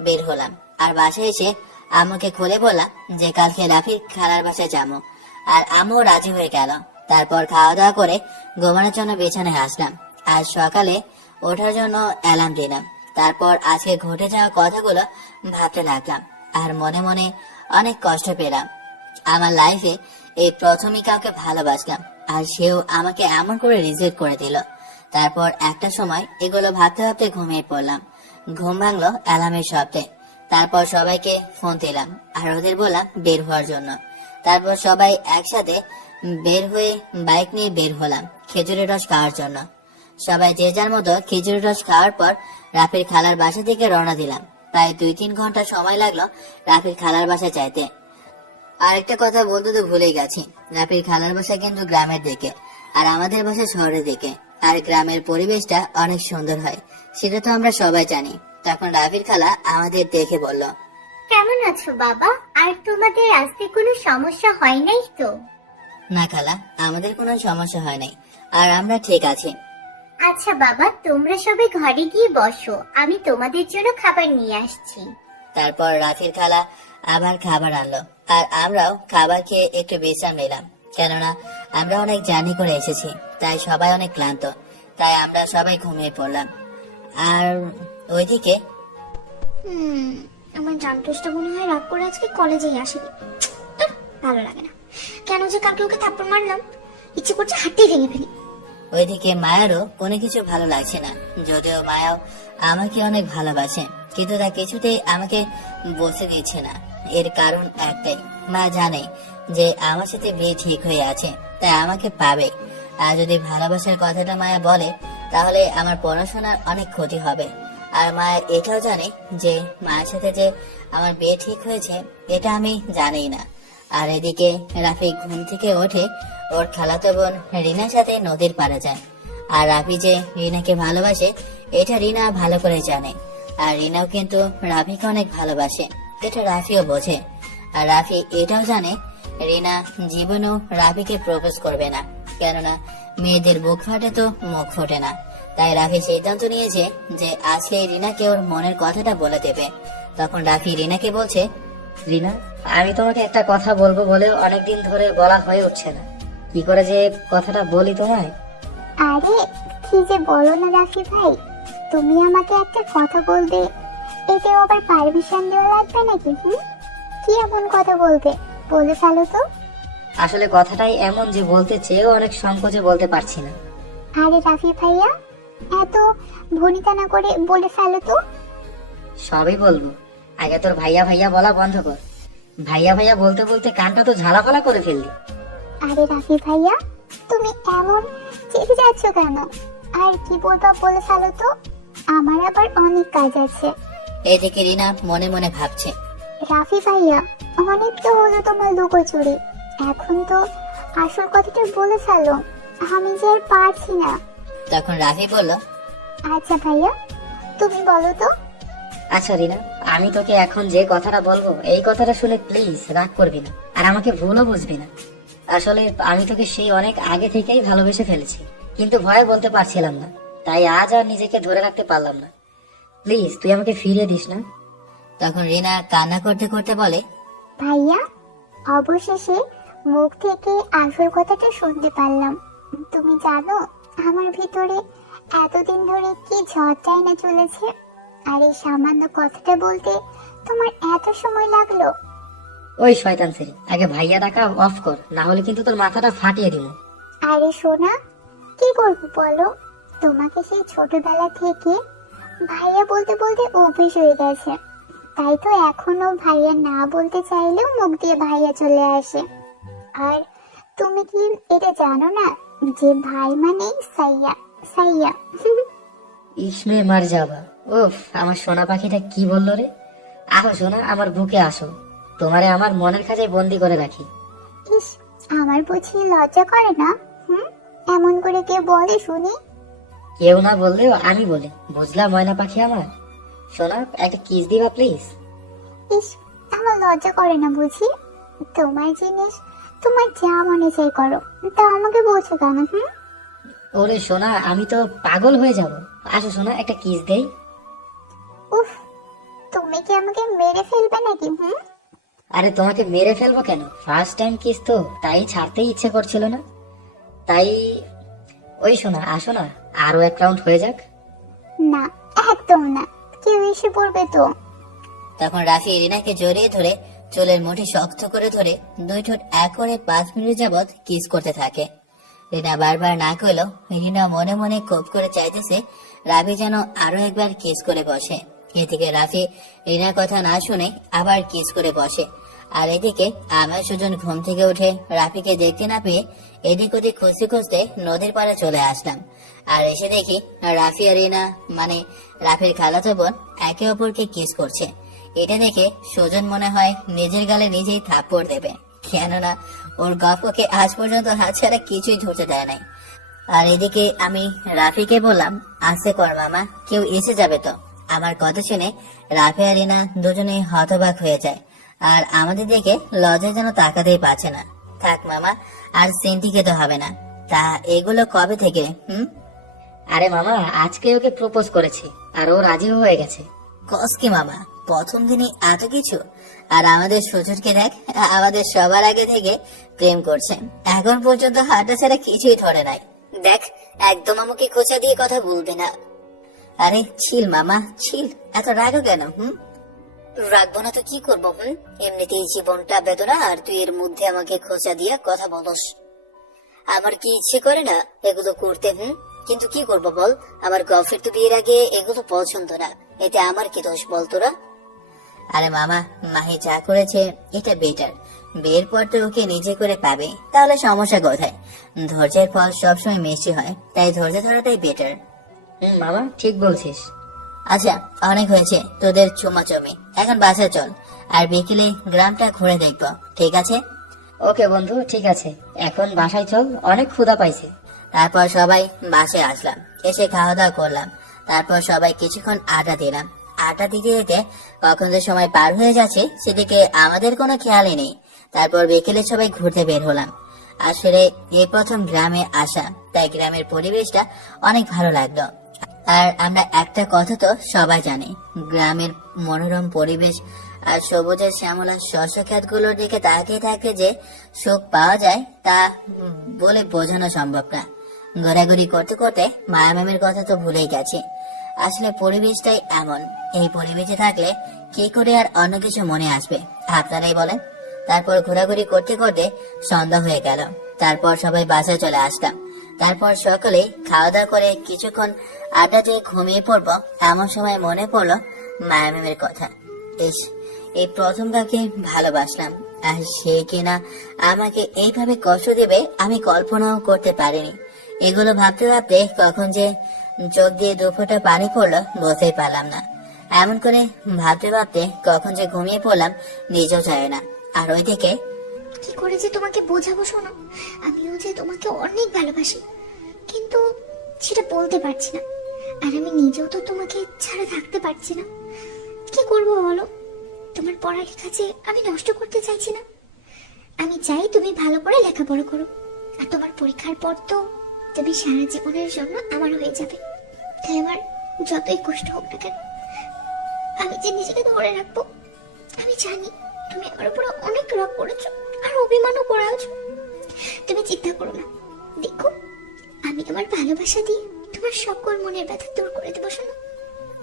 বের হলাম, আর বাসায় এসে আম্মুকে খুলে বললাম যে কালকে রাফির খালার বাসায় যাবো, আর আম্মু রাজি হয়ে গেল। তারপর খাওয়া দাওয়া করে ঘুমানোর জন্য বিছানায় আসলাম, আর সকালে ওঠার জন্য অ্যালার্ম দিলাম। তারপর আজকে ঘটে যাওয়া কথাগুলো ভাবতে লাগলাম, আর মনে মনে অনেক কষ্ট পেলাম। আমার লাইফে এই প্রথমই কাউকে ভালোবাসলাম, আর সেও আমাকে এমন করে রিজেক্ট করে দিল। তারপর একটা সময় এগুলো ভাবতে ভাবতে ঘুমিয়ে পড়লাম। ঘুম ভাঙলো অ্যালার্মের শব্দে। তারপর সবাইকে ফোন দিলাম, আর ওদের বললাম বের হওয়ার জন্য। তারপর সবাই একসাথে বের হয়ে বাইক নিয়ে বের হলাম খেজুরের রস খাওয়ার জন্য। সবাই যে যার মতো খেজুরের রস খাওয়ার পর রাফির খালার বাসা থেকে রওনা দিলাম। প্রায় 2-3 ঘন্টা সময় লাগলো রাফির খালার বাসায় যাইতে। আরেকটা কথা বলতে তো ভুলেই গেছি, রাফির খালার বাসা কিন্তু গ্রামের দিকে আর আমাদের বাসা শহরের দিকে। আর গ্রামের পরিবেশটা অনেক সুন্দর হয়, সেটা তো আমরা সবাই জানি। তখন রাফির খালা আমাদের দেখে বলল, কেমন আছো বাবা? আর তোমাদের আসতে কোনো সমস্যা হয় নাই তো? না খালা, আমাদের কোনো সমস্যা হয় নাই, আর আমরা ঠিক আছি। আচ্ছা বাবা, তোমরা সবাই ঘরে গিয়ে বসো, আমি তোমাদের জন্য খাবার নিয়ে আসছি। তারপর রাফির খালা আবার খাবার আনলো, আর আমরাও খাবার খেয়ে একটু বিশ্রাম নিলাম। কেননা আমরা অনেক জার্নি করে এসেছি, তাই সবাই অনেক ক্লান্ত। তাই আমরা সবাই ঘুমিয়ে পড়লাম। আর ওইদিকে আমার জামটোসটা মনে হয় রাগ করে আজকে কলেজেই আসেনি। ধুর, ভালো লাগে না। কেন যে কালকে ওকে থাপ্পড় মারলাম, ইচ্ছে করছে হাতটাই ভেঙে ফেলি। ওইদিকে মায়ারও কোনো কিছু ভালো লাগছে না। যদিও মায়াও আমাকে অনেক ভালোবাসে, কিন্তু তা কিছুতেই আমাকে বসে দিচ্ছে না। এর কারণ একটাই, মা জানে যে আমার সাথে বিয়ে ঠিক হয়ে আছে, তাই আমাকে পাবে। আর যদি ভালোবাসার কথাটা মায়া বলে, তাহলে আমার পড়াশোনার অনেক ক্ষতি হবে। আর মায়া এটাও জানে যে মায়ের সাথে যে আমার বিয়ে ঠিক হয়েছে, এটা আমি জানিই না। আর এদিকে রাফি ঘুম থেকে ওঠে ওর খালাতো বোন রিনার সাথে নদীর পাড়ে যায়। আর রাফি যে রিনাকে ভালোবাসে, এটা রিনা ভালো করে জানে। আর রিনাও কিন্তু রাফিকে অনেক ভালোবাসে, এটা রাফিও বোঝে। আর রাফি এটাও জানে রিনা জীবনেও রাফিকে প্রপোজ করবে না, কেননা মেয়েদের বুক ফাটে তো মুখ ফোটে না। তাই রাফি সিদ্ধান্ত নিয়েছে যে আজকে রিনাকে ওর মনের কথাটা বলে দেবে। তখন রাফি রিনাকে বলছে, রিনা, আমি তোমাকে একটা কথা বলবো বলে অনেকদিন ধরে বলা হয়ে উঠছে না, কি করে যে কথাটা বলি তোমায়। আরে কি যে বলো না রাফি ভাই, তুমি আমাকে একটা কথা বলবে, এতেও আবার পারমিশন দেওয়া লাগবে নাকি? কি এমন কথা বলবে, বলে ফেলো তো। আসলে কথাটাই এমন যে বলতে চেয়েও অনেক সংকোচে বলতে পারছি না। আরে রাফি ভাইয়া, এত ভনিতা না করে বলে ফেলো তো। সবই বলবো, আগে তোর ভাইয়া ভাইয়া বলা বন্ধ কর। ভাইয়া ভাইয়া বলতে বলতে কানটা তো ঝালাফালা করে ফেললি। আরে রাফি ভাইয়া, তুমি এমন চেপে যাচ্ছ কেন? আর কি বলবা বলে ফেলো তো, আমার আবার অনেক কাজ আছে। এদিকে রিনা মনে মনে ভাবছে, রাফি ভাইয়া, অনেক তো হলো তোমার লুকোচুরি, এখন তো আসল কথাটা বলে ফেলো, আমি যে আর পারছি না। তখন রাফি বলল, আচ্ছা ভাইয়া, তুমি বলো তো। আচ্ছা রিনা, আমি তোকে এখন যে কথাটা বলবো, এই কথাটা শুনে প্লিজ রাগ করবি না, আর আমাকে ভুলও বুঝবি না। আসলে আমি তোকে সেই অনেক আগে থেকেই ভালোবেসে ফেলেছি, কিন্তু ভয়ে বলতে পারছিলাম না, তাই আজ আর নিজেকে ধরে রাখতে পারলাম না। প্লিজ তুই আমাকে ফিরিয়ে দিস না। তখন রিনা কান্না করতে করতে বলে, ভাইয়া, অবশেষে মুখ থেকে আসল কথাটা শুনতে পারলাম। তুমি জানো আমার ভিতরে এতদিন ধরে কি ঝড়টাই না চলেছে, আর এই সামান্য কথাটা বলতে তোমার এত সময় লাগলো। ওই শয়তান সেরি, আগে ভাইয়া ডাকা অফ কর, না হলে কিন্তু তোর মাথাটা ফাটিয়ে দিব। আরে সোনা, কি করবো বলো, তোমাকে সেই ছোটবেলা থেকে ভাইয়া বলতে বলতে অভ্যেস হয়ে গেছে, তাই তো এখনো ভাইয়া না বলতে চাইলেও মুখ দিয়ে ভাইয়া চলে আসে। আর তুমি কি এটা জানো না যে ভাই মানে সাইয়া সাইয়া? ইসমে মার যাবা। উফ, আমার সোনা পাখিটা কি বললো রে। আসো সোনা, আমার বুকে আসো, তোমারে আমার মনের কাছে বন্দি করে রাখি। ইস, আমার বুঝি লজ্জা করে না? এমন করে কে বলে শুনি? কেউ না বললেও আমি বলি, বুঝলা ময়না পাখি আমার। সোনা, একটা কিস দিবা প্লিজ। ইস, আমার লজ্জা করে না বুঝি? তোমার জিনিস তোমার যা মনে চাই করো, তা আমাকে বলছো কেন? ওরে সোনা, আমি তো পাগল হয়ে যাব। আসো সোনা, একটা কিস দেই। উফ, তুমি কি আমাকে মেরে ফেলবে নাকি? আরে তোমাকে মেরে ফেলবো কেন, ফার্স্ট টাইম কিস তো, তাই ছাড়তেই ইচ্ছে করছিল না। তাই ওই সোনা, আসো না, আরো এক রাউন্ড হয়ে যাক। না, একদম না, কেউ এসে পড়বে তো। তখন রাফি রিনাকে জড়িয়ে ধরে চুলের মুঠি শক্ত করে ধরে দুই ঠোঁট এক করে 5 মিনিট যাবৎ কিস করতে থাকে। রিনা বারবার না করলেও রিনা মনে মনে কোপ করে চাইতেছে রাফি যেন আরো একবার কিস করে বসে। এদিকে রাফি রিনার কথা না শুনে আবার কিস করে বসে। আর এদিকে আমরা সুজন ঘুম থেকে উঠে রাফিকে দেখতে না পেয়ে এদিক ওদিক খুঁজতে খুঁজতে নদীর পাড়ে চলে আসলাম। আর এসে দেখি রাফি আর রিনা মানে রাফির খালাতো বোন একে অপরকে কিস করছে। এটা দেখে সুজন মনে হয় নিজের গালে নিজেই থাপ্পড় দেবে। কেননা ওর গল্পকে আজ পর্যন্ত হাতছাড়া কিছুই ধরতে দেয় নাই। আর এদিকে আমি রাফিকে বললাম, আস্তে কর মামা, কেউ এসে যাবে তো। আমার কথা শুনে রাফি আর রিনা দুজনেই হতবাক হয়ে যায়, আর আমাদের দিকে লজ্জায় যেন তাকাতেই পারছে না। থাক মামা, আর সেন্টি খেতে হবে না। তা এগুলো কবে থেকে? আরে মামা, আজকে ওকে প্রপোজ করেছি আর ও রাজি হয়ে গেছে। কসকে মামা, প্রথম দিনই এত কিছু? আর আমাদের শ্বশুরকে দেখ, আমাদের সবার আগে থেকে প্রেম করছে, এখন পর্যন্ত হাঁটা ছাড়া কিছুই ধরে নাই। দেখ, একদম আমাকে খোঁচা দিয়ে কথা বলবে না। আরে ছিল মামা ছিল, এত রাগো কেন? রাখবো না তো কি করবো? এমনিতেই জীবনটা বেদনা, আর তুই এর মধ্যে আমাকে খোঁচা দিয়ে কথা বলস। আমার কি ইচ্ছে করে না এগুলো করতে? কিন্তু কি করবো বল, আমার গার্লফ্রেন্ড তো বিয়ের আগে এগুলো পছন্দ না, এতে আমার কি দোষ বল তোরা? আরে মামা, মাহি যা করেছে এটা বেটার। বিয়ের পর তো ওকে নিজে করে পাবে, তাহলে সমস্যা কোথায়? ধৈর্যের ফল সবসময় মিষ্টি হয়, তাই ধৈর্য ধরাটাই বেটার। মামা ঠিক বলছিস। আচ্ছা, অনেক হয়েছে তোদের চুমাচুমি, এখন বাসা চল, আর বিকেলে গ্রামটা ঘুরে দেখবো, ঠিক আছে? ওকে বন্ধু, ঠিক আছে, এখন বাসায় চল, অনেক ক্ষুধা পাইছে। তারপর সবাই বাসে আসলাম, এসে খাওয়া দাওয়া করলাম। তারপর সবাই কিছুক্ষণ আড্ডা দিলাম। আড্ডা দিতে দিতে কখন যে সময় পার হয়ে যাচ্ছে সেদিকে আমাদের কোনো খেয়ালই নেই। তারপর বিকেলে সবাই ঘুরতে বের হলাম। আসলে এই প্রথম গ্রামে আসা, তাই গ্রামের পরিবেশটা অনেক ভালো লাগলো। আর আমরা একটা কথা তো সবাই জানি, গ্রামের মনোরম পরিবেশ আর সবুজের শ্যামলা শস্য ক্ষেতগুলোর দিকে তাকিয়ে থাকলে যে সুখ পাওয়া যায় তা বলে বোঝানো সম্ভব না। ঘোরাঘুরি করতে করতে মায়া ম্যামের কথা তো ভুলেই গেছি। আসলে পরিবেশটাই এমন, এই পরিবেশে থাকলে কি করে আর অন্য কিছু মনে আসবে, আপনারাই বলেন। তারপর ঘোরাঘুরি করতে করতে সন্ধ্যা হয়ে গেল। তারপর সবাই বাসায় চলে আসলাম। তারপর সকালে খাওয়া দাওয়া করে কিছুক্ষণ আড্ডা দিয়ে ঘুমিয়ে পড়বো, এমন সময় মনে পড়লো মায়া ম্যামের কথা। ইস, এই প্রথম কাউকে ভালোবাসলাম, আর সে কিনা আমাকে এইভাবে কষ্ট দেবে আমি কল্পনাও করতে পারিনি। এগুলো ভাবতে ভাবতে কখন যে চোখ দিয়ে দুফোঁটা পানি পড়লো বুঝতেই পারলাম না। এমন করে ভাবতে ভাবতে কখন যে ঘুমিয়ে পড়লাম নিজেও চায় না। আর ওইদিকে কি করে যে তোমাকে বোঝাবো শোনো, আমিও যে তোমাকে অনেক ভালোবাসি, কিন্তু সেটা বলতে পারছি না। আর আমি নিজেও তো তোমাকে ছাড়া থাকতে পারছি না। কি করবো বলো? তোমার পড়ালেখা যে আমি নষ্ট করতে চাইছি না। আমি চাই তুমি ভালো করে লেখাপড়া করো, আর তোমার পরীক্ষার পর তো তুমি সারা জীবনের জন্য আমার হয়ে যাবে। তাই আমার যতই কষ্ট হোক না কেন, আমি যে নিজেকে ধরে রাখবো। আমি জানি তুমি আমার উপরে অনেক রাগ করেছো আর অভিমানও করেছো। তুমি চিন্তা করো না, দেখো আমি তোমার ভালোবাসা দিয়ে তোমার সকল মনের ব্যথা দূর করে দেবো। শোনো,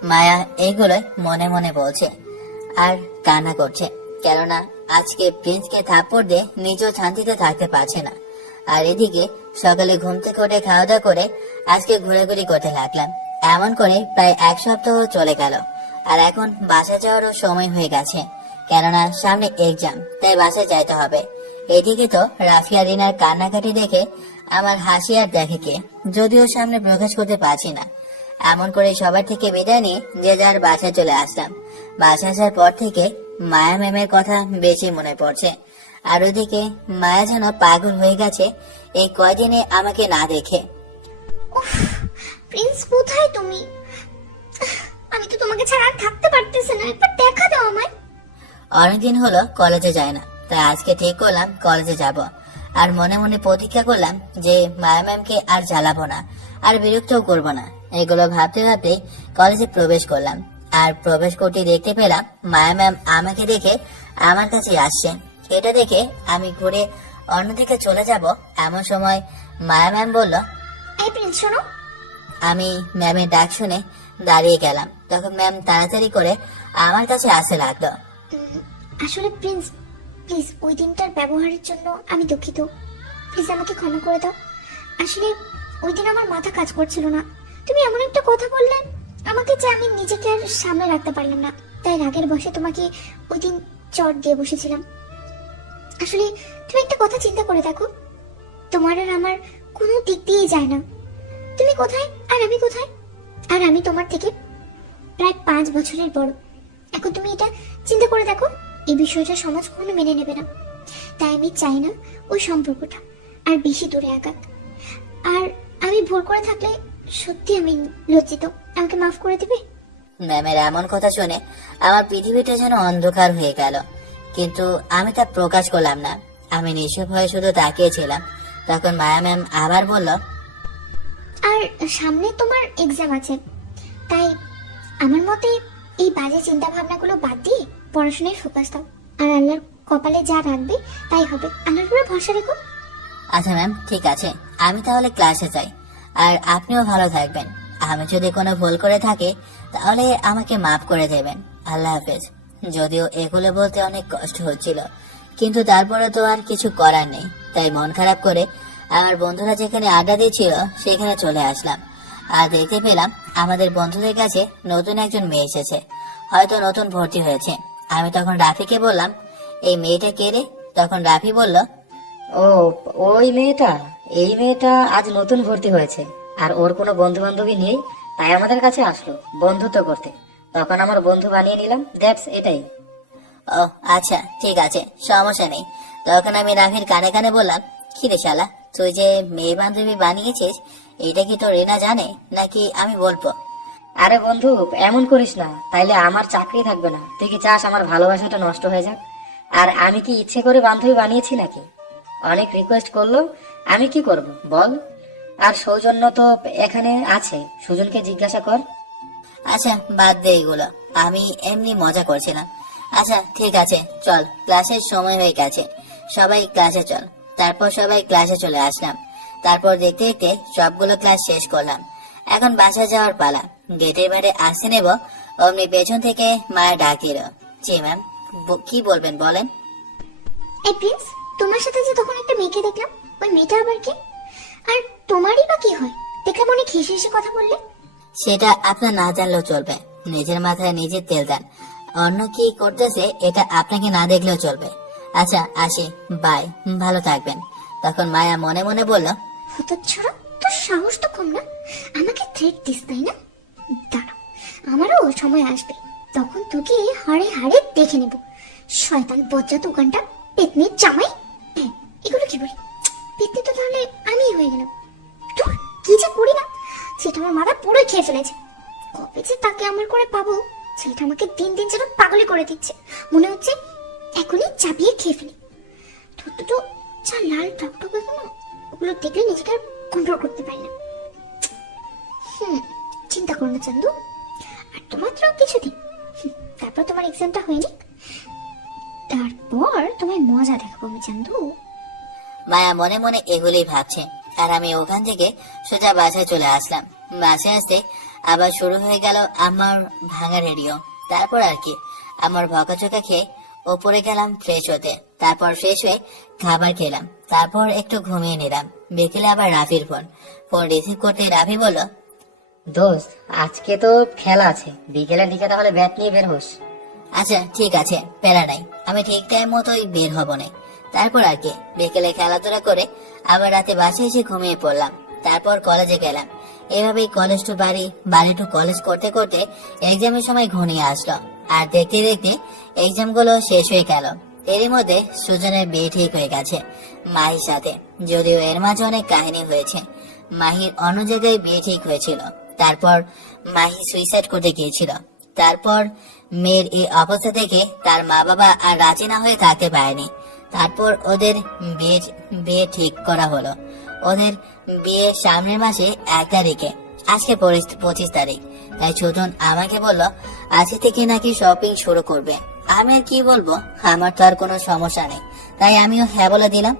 মায়া এইগুলো মনে মনে বলছে আর কান্না করছে, কেননা আজকে প্রিন্সকে থাপ্পড় দিয়ে নিজেও শান্তিতে থাকতে পারছে না। আর এদিকে সকালে ঘুম থেকে উঠে খাওয়া দাওয়া করে আজকে ঘোরাঘুরি করতে লাগলাম। এমন করে প্রায় এক সপ্তাহ চলে গেল, আর এখন বাসা যাওয়ারও সময় হয়ে গেছে, কেননা সামনে এক্সাম, তাই বাসায় যাইতে হবে। এদিকে তো রাফিয়া রিনার কান্নাকাটি দেখে আমার হাসি আর দেখে কে, যদিও সামনে প্রকাশ করতে পারছি না। এমন করে সবার থেকে বিদায় নিয়ে যে যার বাসায় চলে আসলাম। বাসা আসার পর থেকে মায়া ম্যামের কথা বেশি মনে পড়ছে। আর ওদিকে মায়া যেন পাগল হয়ে গেছে এই কয়দিনে আমাকে না দেখে। প্রিন্স কোথায় তুমি? আমি তো তোমাকে ছাড়া আর থাকতে পারতেছি না, একবার দেখা দাও আমায়। অনেকদিন হলো কলেজে যায় না, তাই আজকে ঠিক করলাম কলেজে যাব। আর মনে মনে প্রতীক্ষা করলাম যে মায়া ম্যামকে আর জ্বালাবো না, আর বিরক্তও করবো না। এগুলো ভাবতে ভাবতে কলেজে প্রবেশ করলাম। আর প্রবেশ করতে দেখতে পেলাম মায়া ম্যাম আমাকে দেখে আমার কাছে আসছে। এটা দেখে আমি ঘুরে অন্যদিকে চলে যাব, এমন সময় মায়া ম্যাম বলল, এই প্রিন্স শোনো। আমি ম্যামের ডাক শুনে দাঁড়িয়ে গেলাম। তখন ম্যাম তাড়াতাড়ি করে আমার কাছে আসতে লাগলো। আসলে প্রিন্স, প্লিজ ওই দিনটার ব্যবহারের জন্য আমি দুঃখিত। প্লিজ আমাকে ক্ষমা করে দাও। আসলে ওই দিন আমার মাথা কাজ করছিল না। তুমি এমন একটা কথা বললে আমাকে যে আমি নিজেকে আর সামনে রাখতে পারলাম না, তাই রাগের বশে তোমাকে ওই দিন চট দিয়ে বসেছিলাম। আসলে তুমি একটা কথা চিন্তা করে দেখো, তোমার আর আমার কোনো দিক দিয়েই যায় না। তুমি কোথায় আর আমি কোথায়? আর আমি তোমার থেকে প্রায় 5 বছরের বড়। এখন তুমি এটা চিন্তা করে দেখো, এই বিষয়টা সমাজ কখনো মেনে নেবে না। তাই আমি চাই না ওই সম্পর্কটা আর বেশি দূরে আগাক। আর আমি ভুল করে থাকলে সত্যি আমি লজ্জিত, আমাকে মাফ করে দিবে? ম্যামের এমন কথা শুনে আমার পৃথিবীটা যেন অন্ধকার হয়ে গেল, কিন্তু আমি তা প্রকাশ করলাম না। আমি নিঃস্ব হয়ে শুধু তাকিয়েছিলাম। তখন মায়া ম্যাম আবার বলল, আর সামনে তোমার এক্সাম আছে, তাই আমার মতে এই বাজে চিন্তা ভাবনাগুলো বাদ দিয়ে পড়াশোনায় ফোকাস দাও। আর আল্লাহর কপালে যা রাখবে তাই হবে, আল্লাহর উপরে ভরসা রেখো। আচ্ছা ম্যাম, ঠিক আছে, আমি তাহলে ক্লাসে যাই। আর আপনিও ভালো থাকবেন। আমি যদি কোনো ভুল করে থাকি তাহলে আমাকে মাফ করে দেবেন। আল্লাহ হাফেজ। যদিও এগুলো বলতে অনেক কষ্ট হচ্ছিল, কিন্তু তারপরে তো আর কিছু করার নেই। তাই মন খারাপ করে আমার বন্ধুরা যেখানে আড্ডা দিচ্ছিল সেখানে চলে আসলাম। আর দেখতে পেলাম আমাদের বন্ধুদের কাছে নতুন একজন মেয়ে এসেছে, হয়তো নতুন ভর্তি হয়েছে। আমি তখন রাফিকে বললাম, এই মেয়েটা কে রে? তখন রাফি বলল, ও, ওই মেয়েটা, এই মেয়েটা আজ নতুন ভর্তি হয়েছে আর ওর কোনো বন্ধু বান্ধবী নেই, তাই আমাদের কাছে আসলো বন্ধুত্ব করতে। তখন আমার বন্ধু বানিয়ে নিলাম, দ্যাটস এটাই। ও আচ্ছা, ঠিক আছে, সমস্যা নেই। তখন আমি রাফির কানে কানে বললাম, কি রে শালা, তুই যে মেয়ে বান্ধবী বানিয়েছিস এটা কি তোর রিনা জানে নাকি আমি বলবো? আরে বন্ধু, এমন করিস না, তাইলে আমার চাকরি থাকবে না। তুই কি চাস আমার ভালোবাসাটা নষ্ট হয়ে যাক? আর আমি কি ইচ্ছে করে বান্ধবী বানিয়েছি নাকি? অনেক রিকোয়েস্ট করলো, আমি কি করব বল? আর সৌজন্য তো এখানে আছে, সুজনকে জিজ্ঞাসা কর। আচ্ছা বাদ দে এগুলো, আমি এমনি মজা করছিলাম। আচ্ছা ঠিক আছে, চল, ক্লাসের সময় হয়ে গেছে, সবাই ক্লাসে চল। তারপর সবাই ক্লাসে চলে আসলাম। তারপর দেখতে দেখতে সবগুলো ক্লাস শেষ করলাম। এখন বাসায় যাওয়ার পালা। গেটের বাইরে আসতে নেব, অমনি পেছন থেকে মায়া ডাক দিল। জি ম্যাম, কি বলবেন বলেন। এই প্রিন্স, তোমার সাথে যে তখন একটা মেয়েকে দেখলাম, ওই মেয়েটা আবার কি? আর তোমারই বা কি হয়? দেখলাম অনেক হেসে হেসে কথা বললে। সেটা আপনার না জানলেও চলবে। নিজের মাথায় নিজের তেল দেন। অন্য কি করতেছে এটা আপনাকে না দেখলেও চলবে। আচ্ছা আসি, বাই, ভালো থাকবেন। তখন মায়া মনে মনে বলল, হতচ্ছাড়া, তোর সাহস তো কম না, আমাকে থ্রেট দিস তাই না? দাঁড়া, আমারও সময় আসবে, তখন তোকে হাড়ে হাড়ে দেখে নেব। শয়তান বজ্জা দোকানটা, পেতনির জামাই। হ্যাঁ, এগুলো কি বলি? পেতনি তো তাহলে আমিই হয়ে গেলাম। তোর কি যে করি না, সেটা আমার মাথা পুরো খেয়ে ফেলেছে। কবে যে তাকে আমার করে পাবো, সেটা আমাকে দিন দিন যেন পাগলি করে দিচ্ছে। মনে হচ্ছে এখনই চাপিয়ে খেয়ে ফেলি। তোর তো যা লাল টকটকে না, ওগুলো দেখলে নিজেকে কন্ট্রোল করতে পারি না। চিন্তা করো না চান্দু, আর তো মাত্র কিছুদিন, তারপর তোমার এক্সামটা হয়ে নিক, তারপর তোমায় মজা দেখাবো আমি চান্দু। মায়া মনে মনে এগুলোই ভাবছে। আর আমি ওখান থেকে সোজা বাসায় চলে আসলাম। বাসায় আসতে আবার শুরু হয়ে গেল আমার ভাঙা রেডিও। তারপর আর কি, আমার ভকাচোকা খেয়ে ওপরে গেলাম ফ্রেশ হতে। তারপর ফ্রেশ হয়ে খাবার খেলাম। তারপর একটু ঘুমিয়ে নিলাম। বিকেলে আবার রাফির ফোন রিসিভ করতে রাফি বলল, দোস্ত, আজকে তো খেলা আছে, বিকেলের দিকে তাহলে ব্যাট নিয়ে বের হোস। আচ্ছা ঠিক আছে, প্যারা নাই, আমি ঠিক টাইম মতোই বের হব না। তারপর আর কি, বিকেলে খেলাধুলা করে আবার রাতে বাসায় এসে ঘুমিয়ে পড়লাম। তারপর কলেজে গেলাম। এভাবেই কলেজ টু বাড়ি, বাড়ি টু কলেজ করতে করতে এক্সামের সময় ঘনিয়ে আসলো। আর দেখতে দেখতে এক্সাম গুলো শেষ হয়ে গেল। এরই মধ্যে সুজনের বিয়ে ঠিক হয়ে গেছে মাহির সাথে। যদিও এর মাঝে অনেক কাহিনী হয়েছে। মাহির অন্য জায়গায় বিয়ে ঠিক হয়েছিল, তারপর মাহি সুইসাইড করতে গিয়েছিল। তারপর মেয়ের এই অবস্থা দেখে তার মা বাবা আর রাজি না হয়ে থাকতে পারেনি। তারপর ওদের বিয়ে ঠিক করা হলো। ওদের বিয়ে সামনের মাসে 1 তারিখে, আজকে 25 তারিখ। তাই ছোটন আমাকে বলল আজকে থেকে নাকি শপিং শুরু করবে। আমি আর কি বলবো, আমার তো আর কোনো সমস্যা নেই। তাই আমিও হ্যাঁ বলে দিলাম।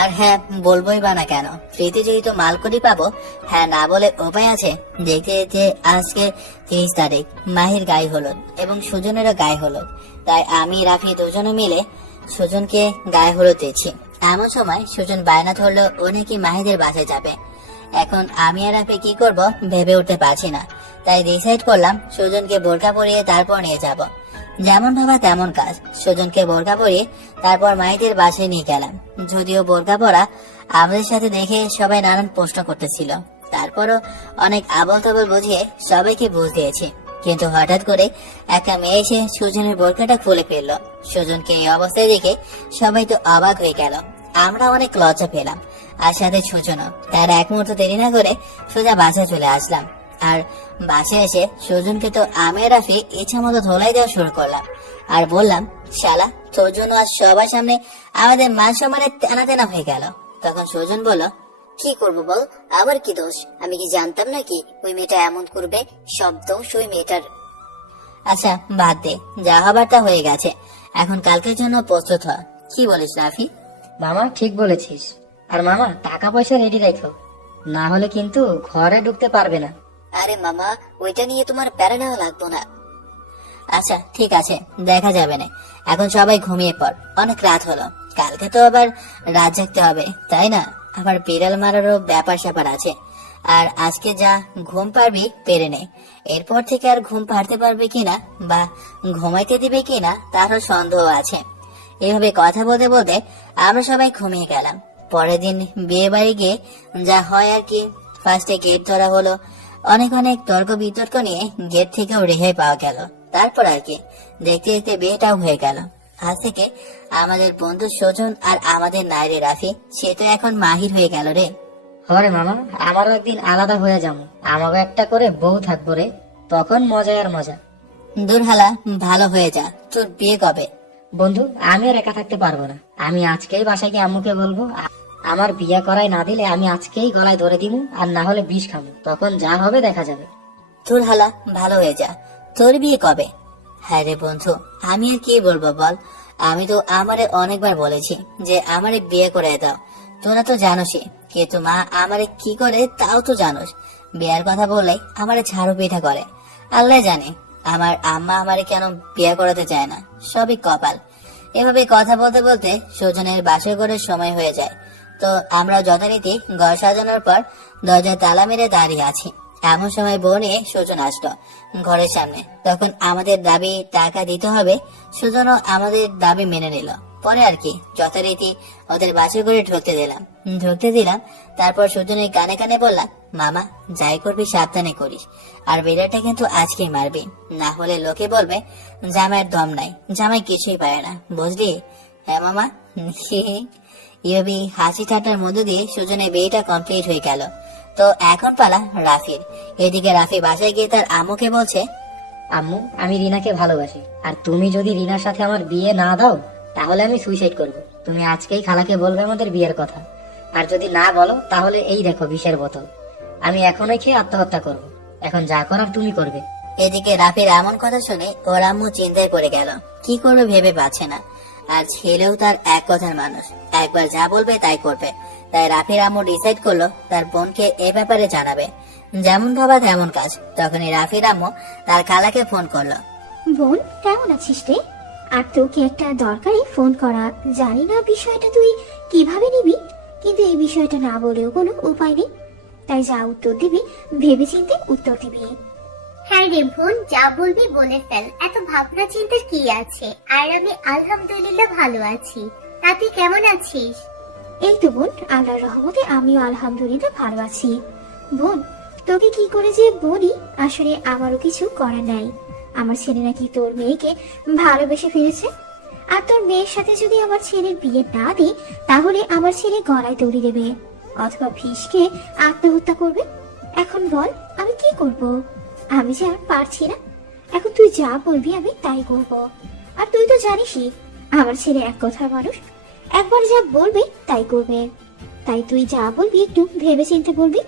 আর হ্যাঁ বলবোই বা না কেন, ফ্রিতে যেহেতু মালকুড়ি পাবো, হ্যাঁ না বলে উপায় আছে। দেখতে দেখতে আজকে 30 তারিখ, মাহির গায়ে হলুদ এবং সুজনেরও গায়ে হলুদ। তাই আমি রাফি দুজনে মিলে সুজনকে গায়ে হলুদ দিচ্ছি। এমন সময় সুজন বায়না ধরলো ও নাকি মাহিদের বাসায় যাবে। এখন আমি আর রাফি কি করব ভেবে উঠতে পারছি না। তাই ডিসাইড করলাম সুজনকে বোরকা পরিয়ে তারপর নিয়ে যাব। যেমন ভাবা তেমন কাজ। সুজনকে বোরকা পরিয়ে তারপর মাহিদের বাসায় নিয়ে গেলাম। যদিও বোরকা পরা আমাদের সাথে দেখে সবাই নানান প্রশ্ন করতেছিল, তারপরও অনেক আবল তাবল বুঝিয়ে সবাইকে বুঝ দিয়েছি। কিন্তু হঠাৎ করে একটা মেয়ে এসে সুজনের বোরকাটা খুলে ফেললো। সুজনকে এই অবস্থায় দেখে সবাই তো অবাক হয়ে গেল। আমরা অনেক লজ্জা পেলাম, আর সাথে সুজনও। তার এক মুহূর্ত দেরি না করে সোজা বাসায় চলে আসলাম। আর বাসায় এসে সুজনকে তো আমি আর রাফি ইচ্ছা মতো ধোলাই দেওয়া শুরু করলাম। আর বললাম, শালা তোর জন্য আজ সবার সামনে আমাদের মান সম্মানের তেনা তেনা হয়ে গেল। তখন সুজন বলল, কি করবো বল, আবার কি দোষ? আমি কি জানতাম নাকি ওই মেয়েটা এমন করবে? সব দোষ ওই মেয়েটার। আচ্ছা বাদ দে, যা হবার তা হয়ে গেছে। এখন কালকের জন্য প্রস্তুত হ। কি বলিস রাফি? মামা ঠিক বলেছিস। আর মামা টাকা পয়সা রেডি রাখো, না হলে কিন্তু ঘরে ঢুকতে পারবে না। আরে মামা, ওইটা নিয়ে তোমার প্যারা নেওয়া লাগবো না। আচ্ছা ঠিক আছে, দেখা যাবে না। এখন সবাই ঘুমিয়ে পড়, অনেক রাত হলো। কালকে তো আবার রাত জাগতে হবে, তাই না? আবার বিড়াল মারারও ব্যাপার স্যাপার আছে। আর আজকে যা ঘুম পারবি পেরে নে। এরপর থেকে আর ঘুম পারতে পারবে কিনা বা ঘুমাইতে দিবে কিনা তারও সন্দেহ আছে। এভাবে কথা বলতে বলতে আমরা সবাই ঘুমিয়ে গেলাম। পরের দিন বিয়ে বাড়ি গিয়ে যা হয় আর কি। ফার্স্টে গেট ধরা হলো, অনেক অনেক তর্ক বিতর্ক নিয়ে গেট থেকেও রেহাই পাওয়া গেল। তারপর আর কি দেখতে দেখতে বিয়েটাও হয়ে গেল। আজ থেকে আমাদের বন্ধু সজন আর আমাদের নাইরে রাফি, সে তো এখন মাহির হয়ে গেল রে। হরে মামা, আমারও একদিন আলাদা হয়ে যাবো, আমাকে একটা করে বউ থাকবো রে, তখন মজা আর মজা। দুরহালা ভালো হয়ে যা, তোর বিয়ে কবে? বন্ধু আমি আর একা থাকতে পারবো না। আমি আজকেই বাসায় গিয়ে আম্মুকে বলবো আমার বিয়ে করাই না দিলে আমি আজকেই গলায় ধরে দিব, আর না হলে বিষ খাবো। তখন যা হবে দেখা যাবে। দুরহালা ভালো হয়ে যা, তোর বিয়ে কবে? হ্যাঁ রে বন্ধু, আমি আর কি বলবো বল। আমি তো আমারে অনেকবার বলেছি যে আমারে বিয়ে করে দাও, তোরা তো জানোসই। কিন্তু মা আমারে কি করে তাও তো জানোস। বিয়ের কথা বললে আমারে ঝাড়ু পিঠা করে। আল্লাহ জানে আমার আম্মা আমারে কেন বিয়ে করাতে চায় না, সবই কপাল। এভাবে কথা বলতে বলতে সুজনের বাসর ঘরের সময় হয়ে যায়। তো আমরা যথারীতি ঘর সাজানোর পর দরজায় তালা মেরে দাঁড়িয়ে আছি। এমন সময় বউ নিয়ে সুজন আসলো ঘরের সামনে। তখন আমাদের দাবি টাকা দিতে হবে, সুজনও আমাদের দাবি মেনে নিল। পরে আর কি যথারীতি ওদের বাসে করে ঢুকতে দিলাম। তারপর সুজনের কানে কানে বললাম, মামা যাই করবি সাবধানে করিস, আর বেড়াটা কিন্তু আজকেই মারবি, না হলে লোকে বলবে জামাইয়ের দম নাই, জামাই কিছুই পারে না, বুঝলি? হ্যাঁ মামা। এভাবেই হাসি ঠাট্টার মধ্য দিয়ে সুজনের বিয়েটা কমপ্লিট হয়ে গেল। তো এখন পালা রাফির। এদিকে রাফি বাসায় গিয়ে তার আম্মুকে বলছে, আম্মু আমি রিনাকে ভালোবাসি, আর তুমি যদি রিনার সাথে আমার বিয়ে না দাও তাহলে আমি সুইসাইড করব। তুমি আজকেই খালাকে বলবে আমাদের বিয়ের কথা, আর যদি না বলো তাহলে এই দেখো বিষের বোতল, আমি এখনই খেয়ে আত্মহত্যা করব। এখন যা করার তুমি করবে। এদিকে রাফির এমন কথা শুনে ওর আম্মু চিন্তায় পড়ে গেল, কি করবে ভেবে পাচ্ছে না। আর ছেলেও তার এক কথার মানুষ, একবার যা বলবে তাই করবে। তাই রাফির আম্মু ডিসাইড করলো তার বোনকে এ ব্যাপারে জানাবে। যেমন ভাবা তেমন কাজ। তখনই রাফির আম্মু তার খালাকে ফোন করলো। বোন কেমন আছিস রে? আর তোকে একটা দরকারি ফোন করা, জানি না বিষয়টা তুই কিভাবে নিবি, কিন্তু এই বিষয়টা না বলেও কোনো উপায় নেই। তাই যা উত্তর দিবি ভেবেচিন্তে উত্তর দিবি। হ্যাঁ রে বোন, যা বলবি বলে ফেল, এত ভাবনা চিন্তার কি আছে? আর আমি আলহামদুলিল্লাহ ভালো আছি। তা তুই কেমন আছিস? এই তো বোন, আল্লাহর রহমতে আমিও আলহামদুলিল্লাহ ভালো আছি। বোন তোকে কি করে যে বলি, আসলে আমারও কিছু করার নাই। আমার ছেলে নাকি তোর মেয়েকে ভালোবেসে ফেলেছে, আর তোর মেয়ের সাথে যদি আমার ছেলের বিয়ে না দিই তাহলে আমার ছেলে গলায় দড়ি দেবে অথবা ফিসকে আত্মহত্যা করবে। এখন বল আমি কি করব? আমি যে আর পারছি না। এখন তুই যা বলবি আমি তাই করব। আর তুই তো জানিসই আমার ছেলে এক কথার মানুষ, একবার যা বলবে তাই করবে। তাই তুই যা বলবি একটু ভেবে চিন্তে বলবি।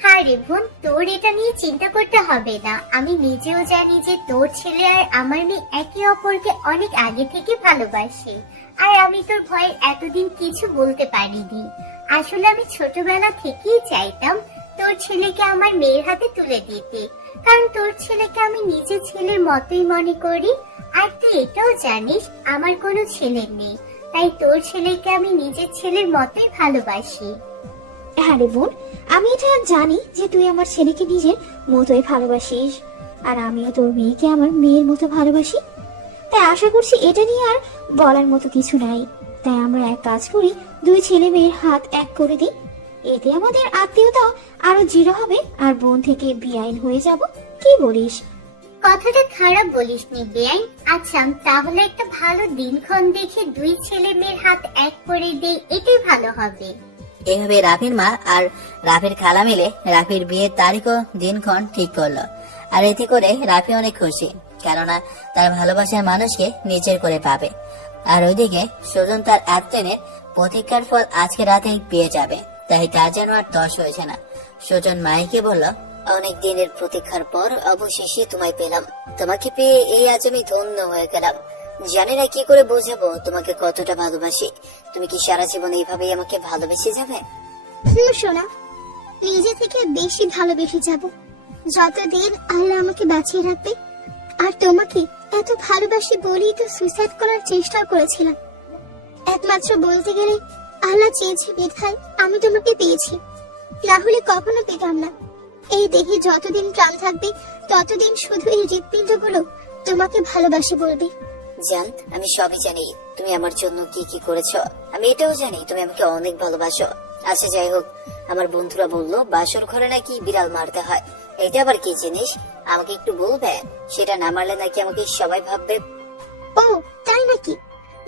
হ্যাঁ রে বোন, তোর এটা নিয়ে চিন্তা করতে হবে না। আমি নিজেও জানি যে তোর ছেলে আর আমার মেয়ে একে অপরকে অনেক আগে থেকে ভালোবাসে। আর আমি তোর ভয়ে এতদিন কিছু বলতে পারিনি। আসলে আমি ছোটবেলা থেকেই চাইতাম তোর ছেলেকে আমার মেয়ের হাতে তুলে দিতে, কারণ তোর ছেলেকে আমি নিজের ছেলের মতোই মনে করি। আর তুই এটাও জানিস আমার কোনো ছেলে নেই, তাই তোর ছেলেকে আমি নিজের ছেলের মতোই ভালোবাসি। হ্যাঁ রে বোন, আমি এটা জানি যে তুই আমার ছেলেকে নিজের মতোই ভালোবাসিস, আর আমিও তোর মেয়েকে আমার মেয়ের মতো ভালোবাসি। তাই আশা করছি এটা নিয়ে আর বলার মতো কিছু নাই। তাই আমরা এক কাজ করি, দুই ছেলে মেয়ের হাত এক করে দিই। এতে আমাদের আত্মীয়তা আরো দৃঢ় হবে, আর বোন থেকে বেআইন হয়ে যাব। কি বলিস? কথাটা খারাপ বলিসনি বেআইন। আচ্ছা তাহলে একটা ভালো দিনক্ষণ দেখে দুই ছেলে মেয়ের হাত এক করে দেই, এটাই ভালো হবে। এভাবে রাফির মা আর রাফির খালা মিলে রাফির বিয়ের তারিখ ও দিনক্ষণ ঠিক করলো। আর এতে করে রাফি অনেক খুশি, কেননা তার ভালোবাসার মানুষকে নিজের করে পাবে। আর ওইদিকে সুজন তার এতদিনের প্রতীক্ষার ফল আজকে রাতে পেয়ে যাবে, তাই কাজ যেন আর তস হয়েছে না। সুজন মাইকে বলল, অনেক দিনের প্রতীক্ষার পর অবশেষে তোমায় পেলাম। তোমাকে পেয়ে এই আজ আমি ধন্য হয়ে গেলাম। জানি না কি করে বোঝাবো তোমাকে কতটা ভালোবাসি। তুমি কি সারা জীবন এইভাবেই আমাকে ভালোবেসে যাবে? সোনা, নিজে থেকে বেশি ভালোবেসে যাব যতদিন আল্লাহ আমাকে বাঁচিয়ে রাখবে। আর তোমাকে এত ভালোবাসি বলেই তো সুইসাইড করার চেষ্টা করেছিলাম। একমাত্র বলতে গেলে আল্লাহ চেয়েছে বিধায় আমি তোমাকে পেয়েছি, না হলে কখনো পেতাম না। এই দেহে যতদিন প্রাণ থাকবে ততদিন শুধু এই হৃৎপিণ্ডগুলো তোমাকে ভালোবাসি বলবে। জান, আমি সবই জানি তুমি আমার জন্য কি কি করেছো। আমি এটাও জানি তুমি আমাকে অনেক ভালোবাসো। আচ্ছা যাই হোক, আমার বন্ধুরা বললো বাসর ঘরে নাকি বিড়াল মারতে হয়। এটা আবার কি জিনিস আমাকে একটু বলবে? সেটা না মারলে নাকি আমাকে সবাই ভাববে। ও তাই নাকি?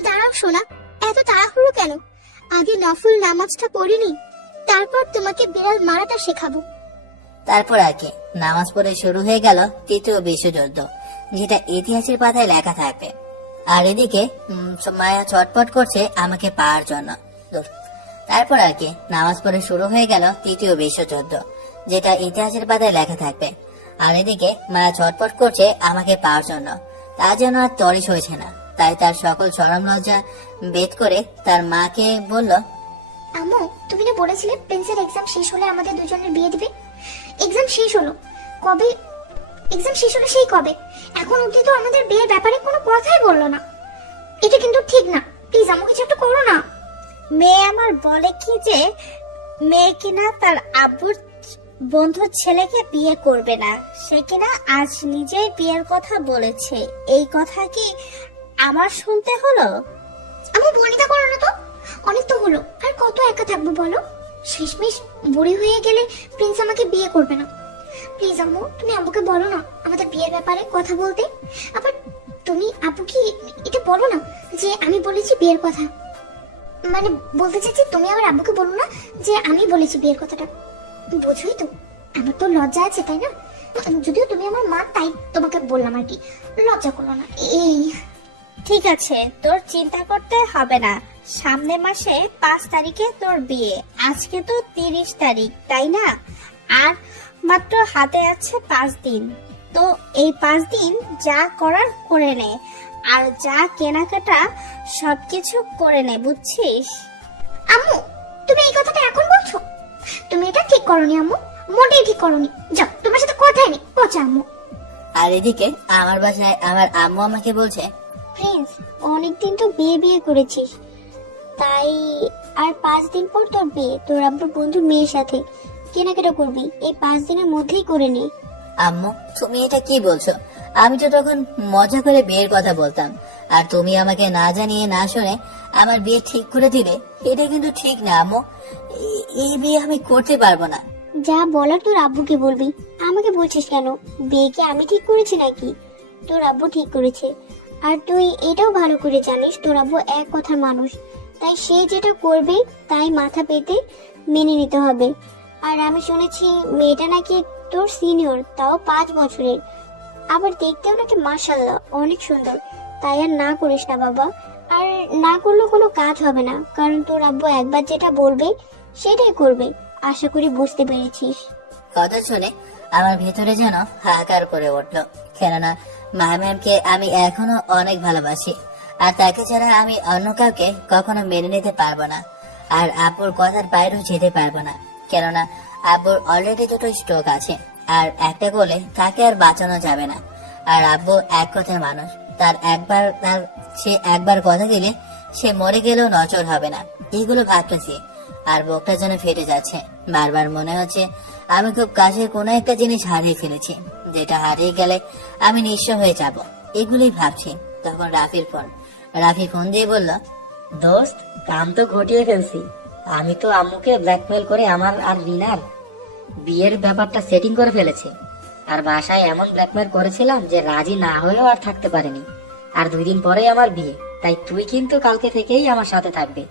দাঁড়াও সোনা, এত তাড়াহুড়ো কেন? আগে নফল নামাজটা পড়িনি, তারপর তোমাকে বিড়াল মারাটা শেখাবো। তারপর আর কি নামাজ পড়ে শুরু হয়ে গেল তৃতীয় বিশ্বযুদ্ধ, যেটা ইতিহাসের পাতায় লেখা থাকবে। আর এদিকে মায়া ছটপট করছে আমাকে পাওয়ার জন্য। দূর। তারপর আর কি নামাজ পড়ে শুরু হয়ে গেল তৃতীয় বিশ্বযুদ্ধ, যেটা ইতিহাসের পাতায় লেখা থাকবে। আর এদিকে মায়া ছটপট করছে আমাকে পাওয়ার জন্য, তা যেন আর তরিস হয়েছে না। তাই তার সকল শরম লজ্জা বেদ করে তার মাকে বলল, আম্মু, তুমি না বলেছিলে প্রিন্সের এক্সাম শেষ হলে আমাদের দুজনের বিয়ে দিবে। এক্সাম শেষ হলো কবে? এক্সাম শেষ হলো সেই কবে? এখন অবধি তো আমাদের বিয়ের ব্যাপারে কোনো কথাই বললো না। এটা কিন্তু ঠিক না, প্লিজ আম্মু কিছু একটা করো না। মেয়ে আমার বলে কি যে মেয়ে কিনা তার আব্বুর বন্ধুর ছেলেকে বিয়ে করবে না, সে কিনা আজ নিজেই বিয়ের কথা বলেছে। এই কথা কি আমার শুনতে হলো? আম্মু বনিতা করো না তো, অনেক তো হলো। আর কত একা থাকবো বলো? শেষমেশ বুড়ি হয়ে গেলে প্রিন্স আমাকে বিয়ে করবে না। প্লিজ আম্মু, তুমি আব্বুকে বলো না আমাদের বিয়ের ব্যাপারে কথা বলতে। আবার তুমি আব্বুকে এটা বলো না যে আমি বলেছি বিয়ের কথা। মানে বলতে চাইছি তুমি আবার আব্বুকে বলো না যে আমি বলেছি বিয়ের কথাটা। বুঝুই তো, আমার তো লজ্জা আছে তাই না? যদিও তুমি আমার মা, তাই তোমাকে বললাম আর কি, লজ্জা করো না। এই ঠিক আছে, তোর চিন্তা করতে হবে না। সামনের মাসে 5 তারিখে তোর বিয়ে। আজকে তো 30 তারিখ, তাই না? আর মাত্র হাতে আছে 5 দিন। তো এই 5 দিন যা করার করে নে, আর যা কেনাকাটা সবকিছু করে নে, বুঝছিস? আম্মু, তুমি এই কথাটা এখন বলছো? তুমি এটা ঠিক করনি আম্মু, মোটেই ঠিক করনি। যাও, তোমার সাথে কথাই নেই, পচা আম্মু। আর এদিকে আমার বাসায় আমার আম্মু আমাকে বলছে, প্রিন্স, অনেকদিন তো বিয়ে বিয়ে করেছিস, তাই আর 5 দিন পর তোর বিয়ে, তোর আব্বুর বন্ধুর মেয়ের সাথে। কেনাকাটা করবি, এই 5 দিনের মধ্যেই করে নে। আম্মু তুমি এটা কি বলছো? আমি তো তখন মজা করে বিয়ের কথা বলতাম, আর তুমি আমাকে না জানিয়ে না শুনে আমার বিয়ে ঠিক করে দিলে। এটা কিন্তু ঠিক না আম্মু, এই বিয়ে আমি করতে পারবো না। যা বলার তোর আব্বুকে বলবি, আমাকে বলছিস কেন? বিয়ে কি আমি ঠিক করেছি নাকি? তোর আব্বু ঠিক করেছে। আর তুই এটাও ভালো করে জানিস তোর আব্বু এক কথার মানুষ, তাই সে যেটা করবে তাই মাথা পেতে মেনে নিতে হবে। আর আমি শুনেছি মেয়েটা নাকি তোর সিনিয়র, তাও 5 বছরের। আবার দেখতেও নাকি মাশাআল্লাহ অনেক সুন্দর। তাই আর না করিস না বাবা, আর না করলেও কোনো কাজ হবে না, কারণ তোর আব্বু একবার যেটা বলবে সেটাই করবে। আশা করি বুঝতে পেরেছিস। কথা শুনে আমার ভেতরে যেন হাহাকার করে উঠলো, কেননা মা ম্যামকে আমি এখনো অনেক ভালোবাসি, আর তাকে ছাড়া আমি অন্য কাউকে কখনো মেনে নিতে পারবো না। আর আব্বুর কথার বাইরেও যেতে পারবো না, কেননা আব্বুর অলরেডি 2টো স্ট্রোক আছে, আর একটা করলে তাকে আর বাঁচানো যাবে না। আর আব্বু এক কথার মানুষ, সে একবার কথা দিলে সে মরে গেলেও নজর হবে না। এইগুলো ভাবতেছি আর বুকটা যেন ফেটে যাচ্ছে। বারবার মনে হচ্ছে আমি খুব কাছের কোনো একটা জিনিস হারিয়ে ফেলেছি, যেটা হারিয়ে গেলে আমি নিঃস্ব হয়ে যাব। এগুলোই ভাবছি। তখন রাফি ফোন দিয়ে বলল, দোস্ত, কাম তো ঘটিয়ে ফেলছি। আমি তো আম্মুকে ব্ল্যাকমেল করে আমার আর রিনার বিয়ের ব্যাপারটা সেটিং করে ফেলেছি। আর বাসায় এমন ব্ল্যাকমেল করেছিলাম যে রাজি না হয়েও আর থাকতে পারেনি। আর 2 দিন পরেই আমার বিয়ে, তাই তুই কিন্তু কালকে থেকেই আমার সাথে থাকবি,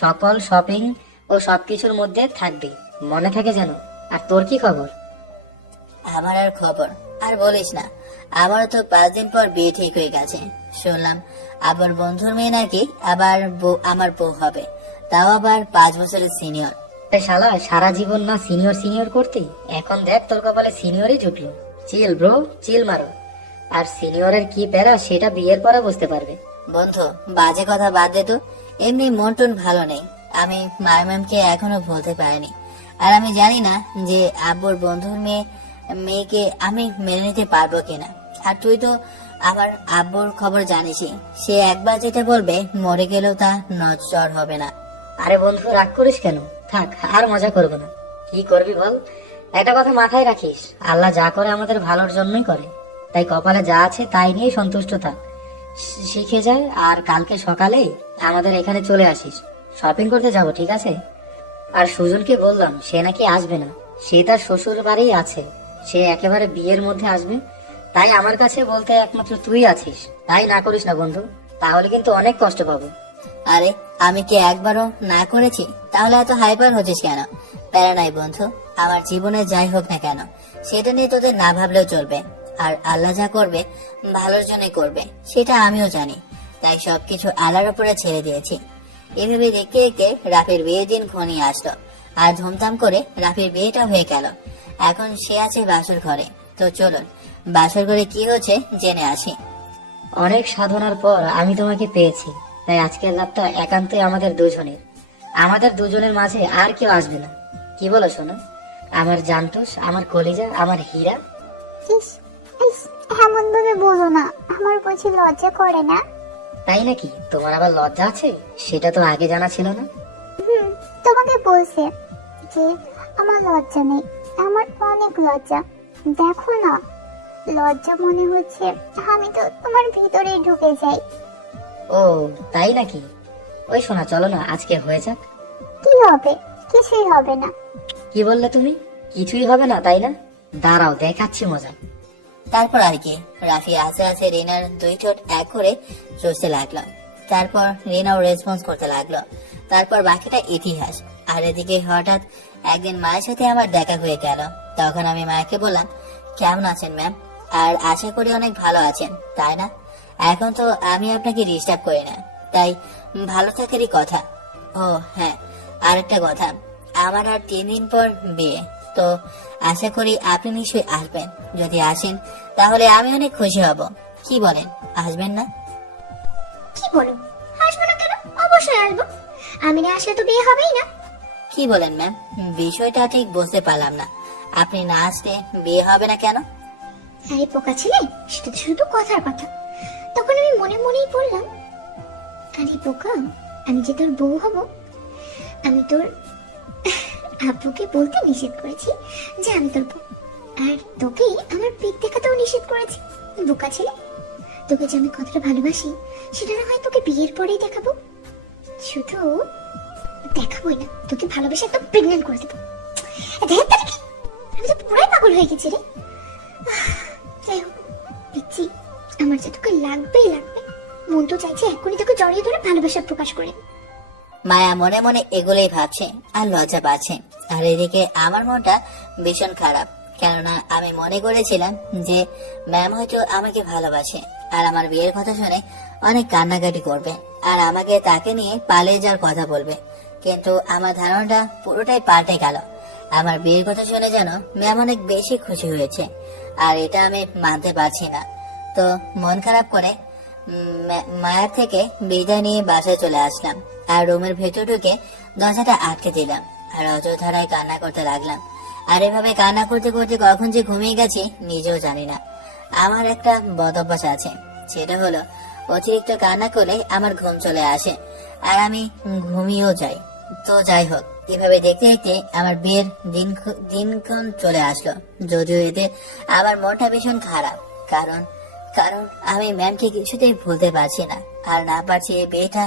সকল শপিং ও সবকিছুর মধ্যে থাকবি, মনে থাকে যেন। আর তোর কি খবর? আমার আর খবর আর বলিস না, আমারও তো 5 দিন পর বিয়ে ঠিক হয়ে গেছে। শুনলাম আবার বন্ধুর মেয়ে নাকি আবার আমার বউ হবে, তাও আবার 5 বছরের সিনিয়র। শালা সারা জীবন না সিনিয়র সিনিয়র করতে, এখন দেখ তোর কপালে সিনিয়রই জুটলো। চিল ব্রো, চিল মারো। আর সিনিয়রের কি প্যারা সেটা বিয়ের পরে বুঝতে পারবে। বন্ধু বাজে কথা বাদ দে তো, এমনি মন টন ভালো নেই। আমি মায়া ম্যামকে এখনো ভুলতে পারিনি। আর আমি জানি না যে আব্বুর বন্ধুর মেয়েকে আমি মেনে নিতে পারবো কিনা। আর তুই তো আমার আব্বুর খবর জানিসই, সে একবার যেটা বলবে মরে গেলেও তা নজর হবে না। আরে বন্ধু রাগ করিস কেন, থাক আর মজা করবো না। কি করবি বল? একটা কথা মাথায় রাখিস, আল্লাহ যা করে আমাদের ভালোর জন্যই করে, তাই কপালে যা আছে তাই নিয়ে সন্তুষ্ট থাক, শিখে যায়। আর কালকে সকালে আমাদের এখানে চলে আসিস, শপিং করতে যাব, ঠিক আছে? আর সুজনকে বললাম সে নাকি আসবে না, সে তার শ্বশুর বাড়ি আছে, সে একেবারে বিয়ের মধ্যে আসবে। তাই আমার কাছে বলতে একমাত্র তুই আছিস, তাই না করিস না বন্ধু, তাহলে কিন্তু অনেক কষ্ট পাবো। আরে আমি কি একবারও না করেছি? তাহলে এত হাইপার হচ্ছিস কেন? প্যারা নাই বন্ধু, আমার জীবনে যাই হোক না কেন সেটা নিয়ে তোদের না ভাবলেও চলবে। আর আল্লাহ যা করবে ভালোর জন্য করবে, সেটা আমিও জানি। তাই সবকিছু আল্লাহর উপরে ছেড়ে দিয়েছি। এভাবে দেখতে দেখতে রাফির বিয়ের দিন ঘনিয়ে আসলো, আর ধুমধাম করে রাফির বিয়েটা হয়ে গেল। এখন সে আছে বাসর ঘরে। তো চলুন বাসর ঘরে কি হচ্ছে জেনে আসি। অনেক সাধনার পর আমি তোমাকে পেয়েছি, তাই আজকের রাতটা একান্তই আমাদের দুজনের। আমাদের দুজনের মাঝে আর কেউ আসবে না। কি বলো শোনো, আমার জানটোস, আমার কলিজা, আমার হীরা। ইস ইস, এমন ভাবে বলো না, আমার বুঝি লজ্জা করে না? তাই নাকি? তোমার আবার লজ্জা আছে? সেটা তো আগে জানা ছিল না। তোমাকে বলছে যে আমার লজ্জা নেই, আমার অনেক লজ্জা। দেখো না, লজ্জা মনে হচ্ছে আমি তো তোমার ভিতরেই ঢুকে যাই। ও তাই নাকি? ওই শোনা, চলো না আজকে হয়ে যাক। কি হবে? কিছুই হবে না। কি বললে তুমি? কিছুই হবে না তাই না? দাঁড়াও দেখাচ্ছি মজা। তারপর আর কি, রাফি আস্তে আস্তে রিনার 2 ঠোঁট এক করে চষতে লাগলো। তারপর রিনাও রেসপন্স করতে লাগলো। তারপর বাকিটা ইতিহাস। আর এদিকে হঠাৎ একদিন মায়ের সাথে আমার দেখা হয়ে গেল। তখন আমি মাকে বললাম, কেমন আছেন ম্যাম? আর আশা করি অনেক ভালো আছেন, তাই না? এখন তো আমি আপনাকে ডিস্টার্ব করি না, তাই ভালো থাকারই কথা। ও হ্যাঁ, আরেকটা কথা, আমার আর 3 দিন পর বিয়ে, তো আশা করি আপনি নিশ্চয়ই আসবেন। যদি আসেন তাহলে আমি অনেক খুশি হব। কি বলেন, আসবেন না? কি বলো? আসবো না কেন? অবশ্যই আসবো। আমি না আসলে তো বিয়ে হবেই না। কি বলেন ম্যাম? বিষয়টা ঠিক বুঝতে পারলাম না। আপনি না আসলে বিয়ে হবে না কেন? আরে পোকা ছিলে, সেটা তো শুধু কথার কথা। তখন আমি মনে মনেই বললাম, আরে পোকা, আমি যে তোর বউ হব, আমি তোর আব্বুকে বলতে নিষেধ করেছি যে আমি তোর বউ, আর তোকে আমার পিঠ দেখাতেও নিষেধ করেছি। বোকা ছিলে, তোকে যে আমি কতটা ভালোবাসি সেটা না হয় তোকে বিয়ের পরেই দেখাবো। শুধু দেখাবোই না, তোকে ভালোবেসে একদম প্রেগনেন্ট করে দেবো। দেখ তাহলে কি, আমি তো পুরাই পাগল হয়ে গেছি রে। যাই হোক, দেখছি আমার যে তোকে লাগবেই লাগবে। মন তো চাইছে এখনই তোকে জড়িয়ে ধরে ভালোবাসা প্রকাশ করে। মায়া মনে মনে এগুলোই ভাবছে আর লজ্জা পাচ্ছে। আর এদিকে আমার মনটা ভীষণ খারাপ, কেননা আমি মনে করেছিলাম যে ম্যাম হয়তো আমাকে ভালোবাসে আর আমার বিয়ের কথা শুনে অনেক কান্নাকাটি করবে আর আমাকে তাকে নিয়ে পালিয়ে যাওয়ার কথা বলবে। কিন্তু আমার ধারণাটা পুরোটাই পাল্টে গেল। আমার বিয়ের কথা শুনে যেন ম্যাম অনেক বেশি খুশি হয়েছে, আর এটা আমি মানতে পারছি না। তো মন খারাপ করে মায়ের থেকে বিদায় নিয়ে বাসায় চলে আসলাম আর রুমের ভেতর ঢুকে দরজাটা আটকে দিলাম আর অযথারায় কান্না করতে লাগলাম। আর এভাবে কান্না করতে করতে কখন যে ঘুমিয়ে গেছি নিজেও জানি না। আমার একটা বদ অভ্যাস আছে, সেটা হলো অতিরিক্ত কান্না করলে আমার ঘুম চলে আসে আর আমি ঘুমিয়েও যাই। তো যাই হোক, এভাবে দেখতে দেখতে আমার বিয়ের দিনক্ষণ চলে আসলো। যদিও এতে আমার মনটা ভীষণ খারাপ, কারণ কারণ আমি ম্যামকে কিছুতেই ভুলতে পারছি না আর না পারছি এই বিয়েটা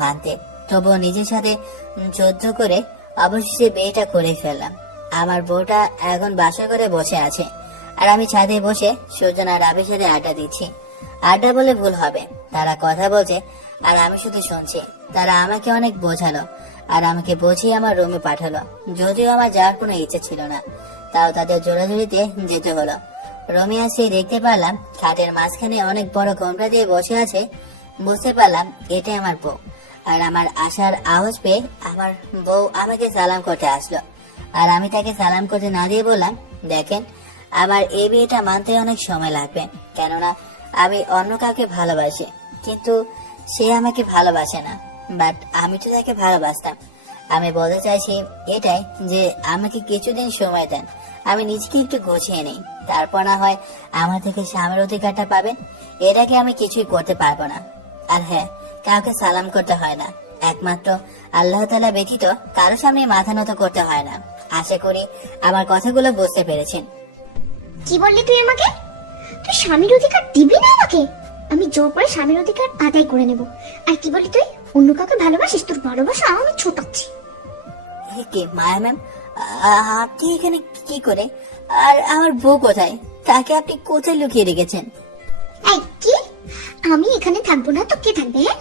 মানতে। তবুও নিজের সাথে যুদ্ধ করে অবশেষে বিয়েটা করে ফেললাম। আমার বউটা এখন বাসা করে বসে আছে আর আমি ছাদে বসে সুজন আর রাবির সাথে আড্ডা দিচ্ছি। আড্ডা বলে ভুল হবে, তারা কথা বলছে আর আমি শুধু শুনছি। তারা আমাকে অনেক বোঝালো আর আমাকে বুঝিয়ে আমার রুমে পাঠালো। যদিও আমার যাওয়ার কোনো ইচ্ছে ছিল না, তাও তাদের জোরাজুরিতে যেতে হলো। রুমে আসে দেখতে পারলাম খাটের মাঝখানে অনেক বড় ঘোমটা দিয়ে বসে আছে। বুঝতে পারলাম এটাই আমার বউ। আর আমার আসার আওয়াজ পেয়ে আমার বউ আমাকে সালাম করতে আসলো। আর আমি তাকে সালাম করতে না দিয়ে বললাম, দেখেন, আমার এই বিয়েটা মানতে অনেক সময় লাগবে, কেননা আমি অন্য কাউকে ভালোবাসি, কিন্তু সে আমাকে ভালোবাসে না। বাট আমি তো তাকে ভালোবাসতাম। আমি বলতে চাইছি এটাই যে আমাকে কিছুদিন সময় দেন, আমি নিজেকে একটু গুছিয়ে নেই, তারপর না হয় আমার থেকে স্বামীর অধিকারটা পাবেন। এর আগে আমি কিছুই করতে পারবো না। আর হ্যাঁ, কাউকে সালাম করতে হয় না, একমাত্র আল্লাহ তাআলা ব্যতীত কারো সামনে মাথা নত করতে হয় না। আশা করি আমার কথাগুলো বুঝতে পেরেছেন। কি বললি তুই আমাকে? তুই স্বামীর অধিকার দিবি না আমাকে? আমি জোর করে স্বামীর অধিকার আদায় করে নেব। আর কি বলি তুই অন্য কাউকে ভালোবাসিস? তোর ভালোবাসা আমি ছোটাচ্ছি। কি মায়া ম্যাম, আপনি এখানে কি করে? আর আমার বউ কোথায়? তাকে আপনি কোথায় লুকিয়ে রেখেছেন? এই কি? আমি এখানে থাকবো না তো কে থাকবে? হ্যাঁ,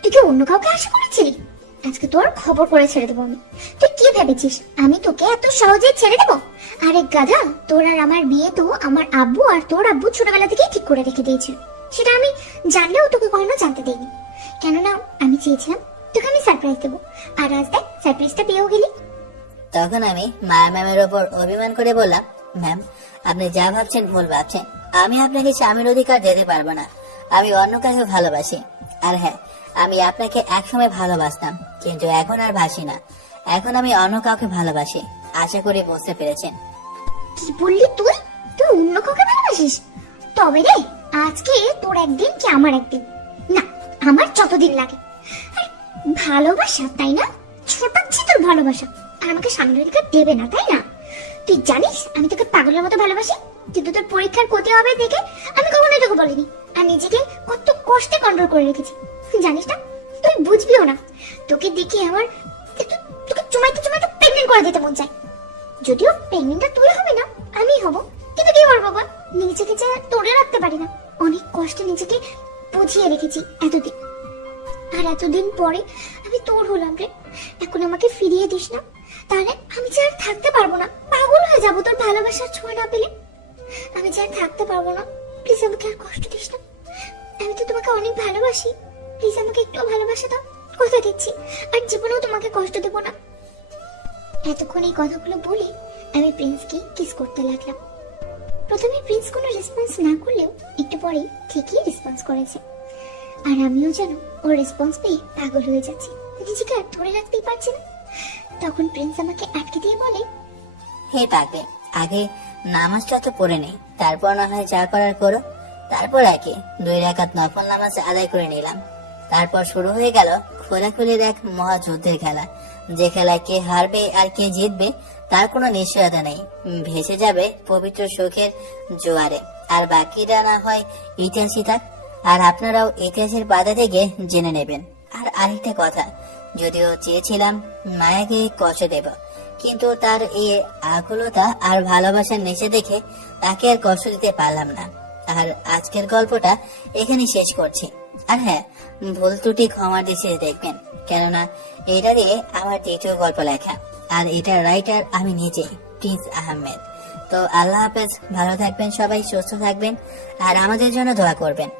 তুই কি অন্য কাউকে আশা করেছিলি? আজকে তোর খবর করে ছেড়ে দেবো আমি। তুই কি ভেবেছিস আমি তোকে এত সহজে ছেড়ে দেবো? আরে গাধা, তোর আর আমার বিয়ে তো আমার আব্বু আর তোর আব্বু ছোটবেলা থেকেই ঠিক করে রেখে দিয়েছে। সেটা আমি জানলেও তোকে কখনো জানতে দেইনি, কেননা আমি চেয়েছিলাম তোকে আমি সারপ্রাইজ দেবো। আর আজ দেখ সারপ্রাইজটা পেয়েও গেলি। তখন আমি মায়া ম্যামের ওপর অভিমান করে বললাম, ম্যাম, আপনি যা ভাবছেন ভুল ভাবছেন। আমি আপনাকে স্বামীর অধিকার দিতে পারবো না। আমি অন্য কাউকে ভালোবাসি। আর হ্যাঁ, আমি আপনাকে একসময় ভালোবাসতাম, কিন্তু এখন আর বাসি না। এখন আমি অন্য কাউকে ভালোবাসি। আশা করি বুঝতে পেরেছেন। কি বললি তুই? তুই অন্য কাউকে ভালোবাসিস? তবে রে, আজকে তোর একদিন কি আমার একদিন না, আমার যতদিন লাগে। আরে, ভালোবাসা তাই না? ছোটাচ্ছি তোর ভালোবাসা। আর আমাকে স্বামীর অধিকার দেবে না তাই না? তুই জানিস আমি তোকে পাগলের মতো ভালোবাসি, কিন্তু তোর পরীক্ষার ক্ষতি হবে দেখে আমি কখনোই তোকে বলিনি। আর নিজেকে কত কষ্টে কন্ট্রোল করে রেখেছি জানিস না? তুই বুঝবিও না। তোকে দেখে আমার তোকে চুমাইতে চুমাইতে প্রেগনেন্ট করে দিতে মন চায়। যদিও প্রেগনেন্টটা তুই হবে না, আমি হব, কিন্তু কি করবো বল? নিজেকে যে তোরে রাখতে পারি না। অনেক কষ্টে নিজেকে বুঝিয়ে রেখেছি এতদিন, আর এতদিন পরে আমি তোর হলাম রে। এখন আমাকে ফিরিয়ে দিস না, তাহলে আমি যে আর থাকতে পারবো না। পাগল হয়ে যাবো তোর ভালোবাসার ছোঁয়া না পেলে। আমি যে আর থাকতে পারবো না। প্লিজ আমাকে আর কষ্ট দিস না। আমি তো তোমাকে অনেক ভালোবাসি। প্লিজ আমাকে একটু ভালোবাসা দাও, কথা দিচ্ছি। আর জীবনেও তোমাকে কষ্ট দেবো না। এতক্ষণ এই কথাগুলো বলে আমি প্রিন্সকে কিস করতে লাগলাম। প্রথমে প্রিন্স কোনো রেসপন্স না করলেও একটু পরে ঠিকই রেসপন্স করেছে। আর আমিও যেন ওর রেসপন্স পেয়ে পাগল হয়ে যাচ্ছি, নিজেকে আর ধরে রাখতেই পারছি না। তখন প্রিন্স আমাকে আটকে দিয়ে বলে, হে পাগলে, আগে নামাজটা তো পড়ে নেই, তারপর না হয় যা করার করো। তারপর একে 2 রাকাত নফল নামাজ আদায় করে নিলাম। তারপর শুরু হয়ে গেল খোলাখুলির এক মহাযুদ্ধের খেলা, যে খেলায় কে হারবে আর কে জিতবে তার কোনো নিশ্চয়তা নেই। ভেসে যাবে পবিত্র সুখের জোয়ারে, আর বাকিরা না হয় ইতিহাসই থাক। আর আপনারাও ইতিহাসের পাতা থেকে জেনে নেবেন। আর আরেকটা কথা, যদিও চেয়েছিলাম মায়াকে কষ্ট দেব, কিন্তু তার এই আকুলতা আর ভালোবাসার নেশা দেখে তাকে আর কষ্ট দিতে পারলাম না। আর আজকের গল্পটা এখানে শেষ করছি। আর হ্যাঁ, ভুল ত্রুটি ক্ষমা দৃষ্টিতে দেখবেন, কেননা এটা দিয়ে আমার 3য় গল্প লেখা, আর এটার রাইটার আমি নিজেই, প্রিন্স আহমেদ। তো আল্লাহ হাফেজ, ভালো থাকবেন সবাই, সুস্থ থাকবেন, আর আমাদের জন্য দোয়া করবেন।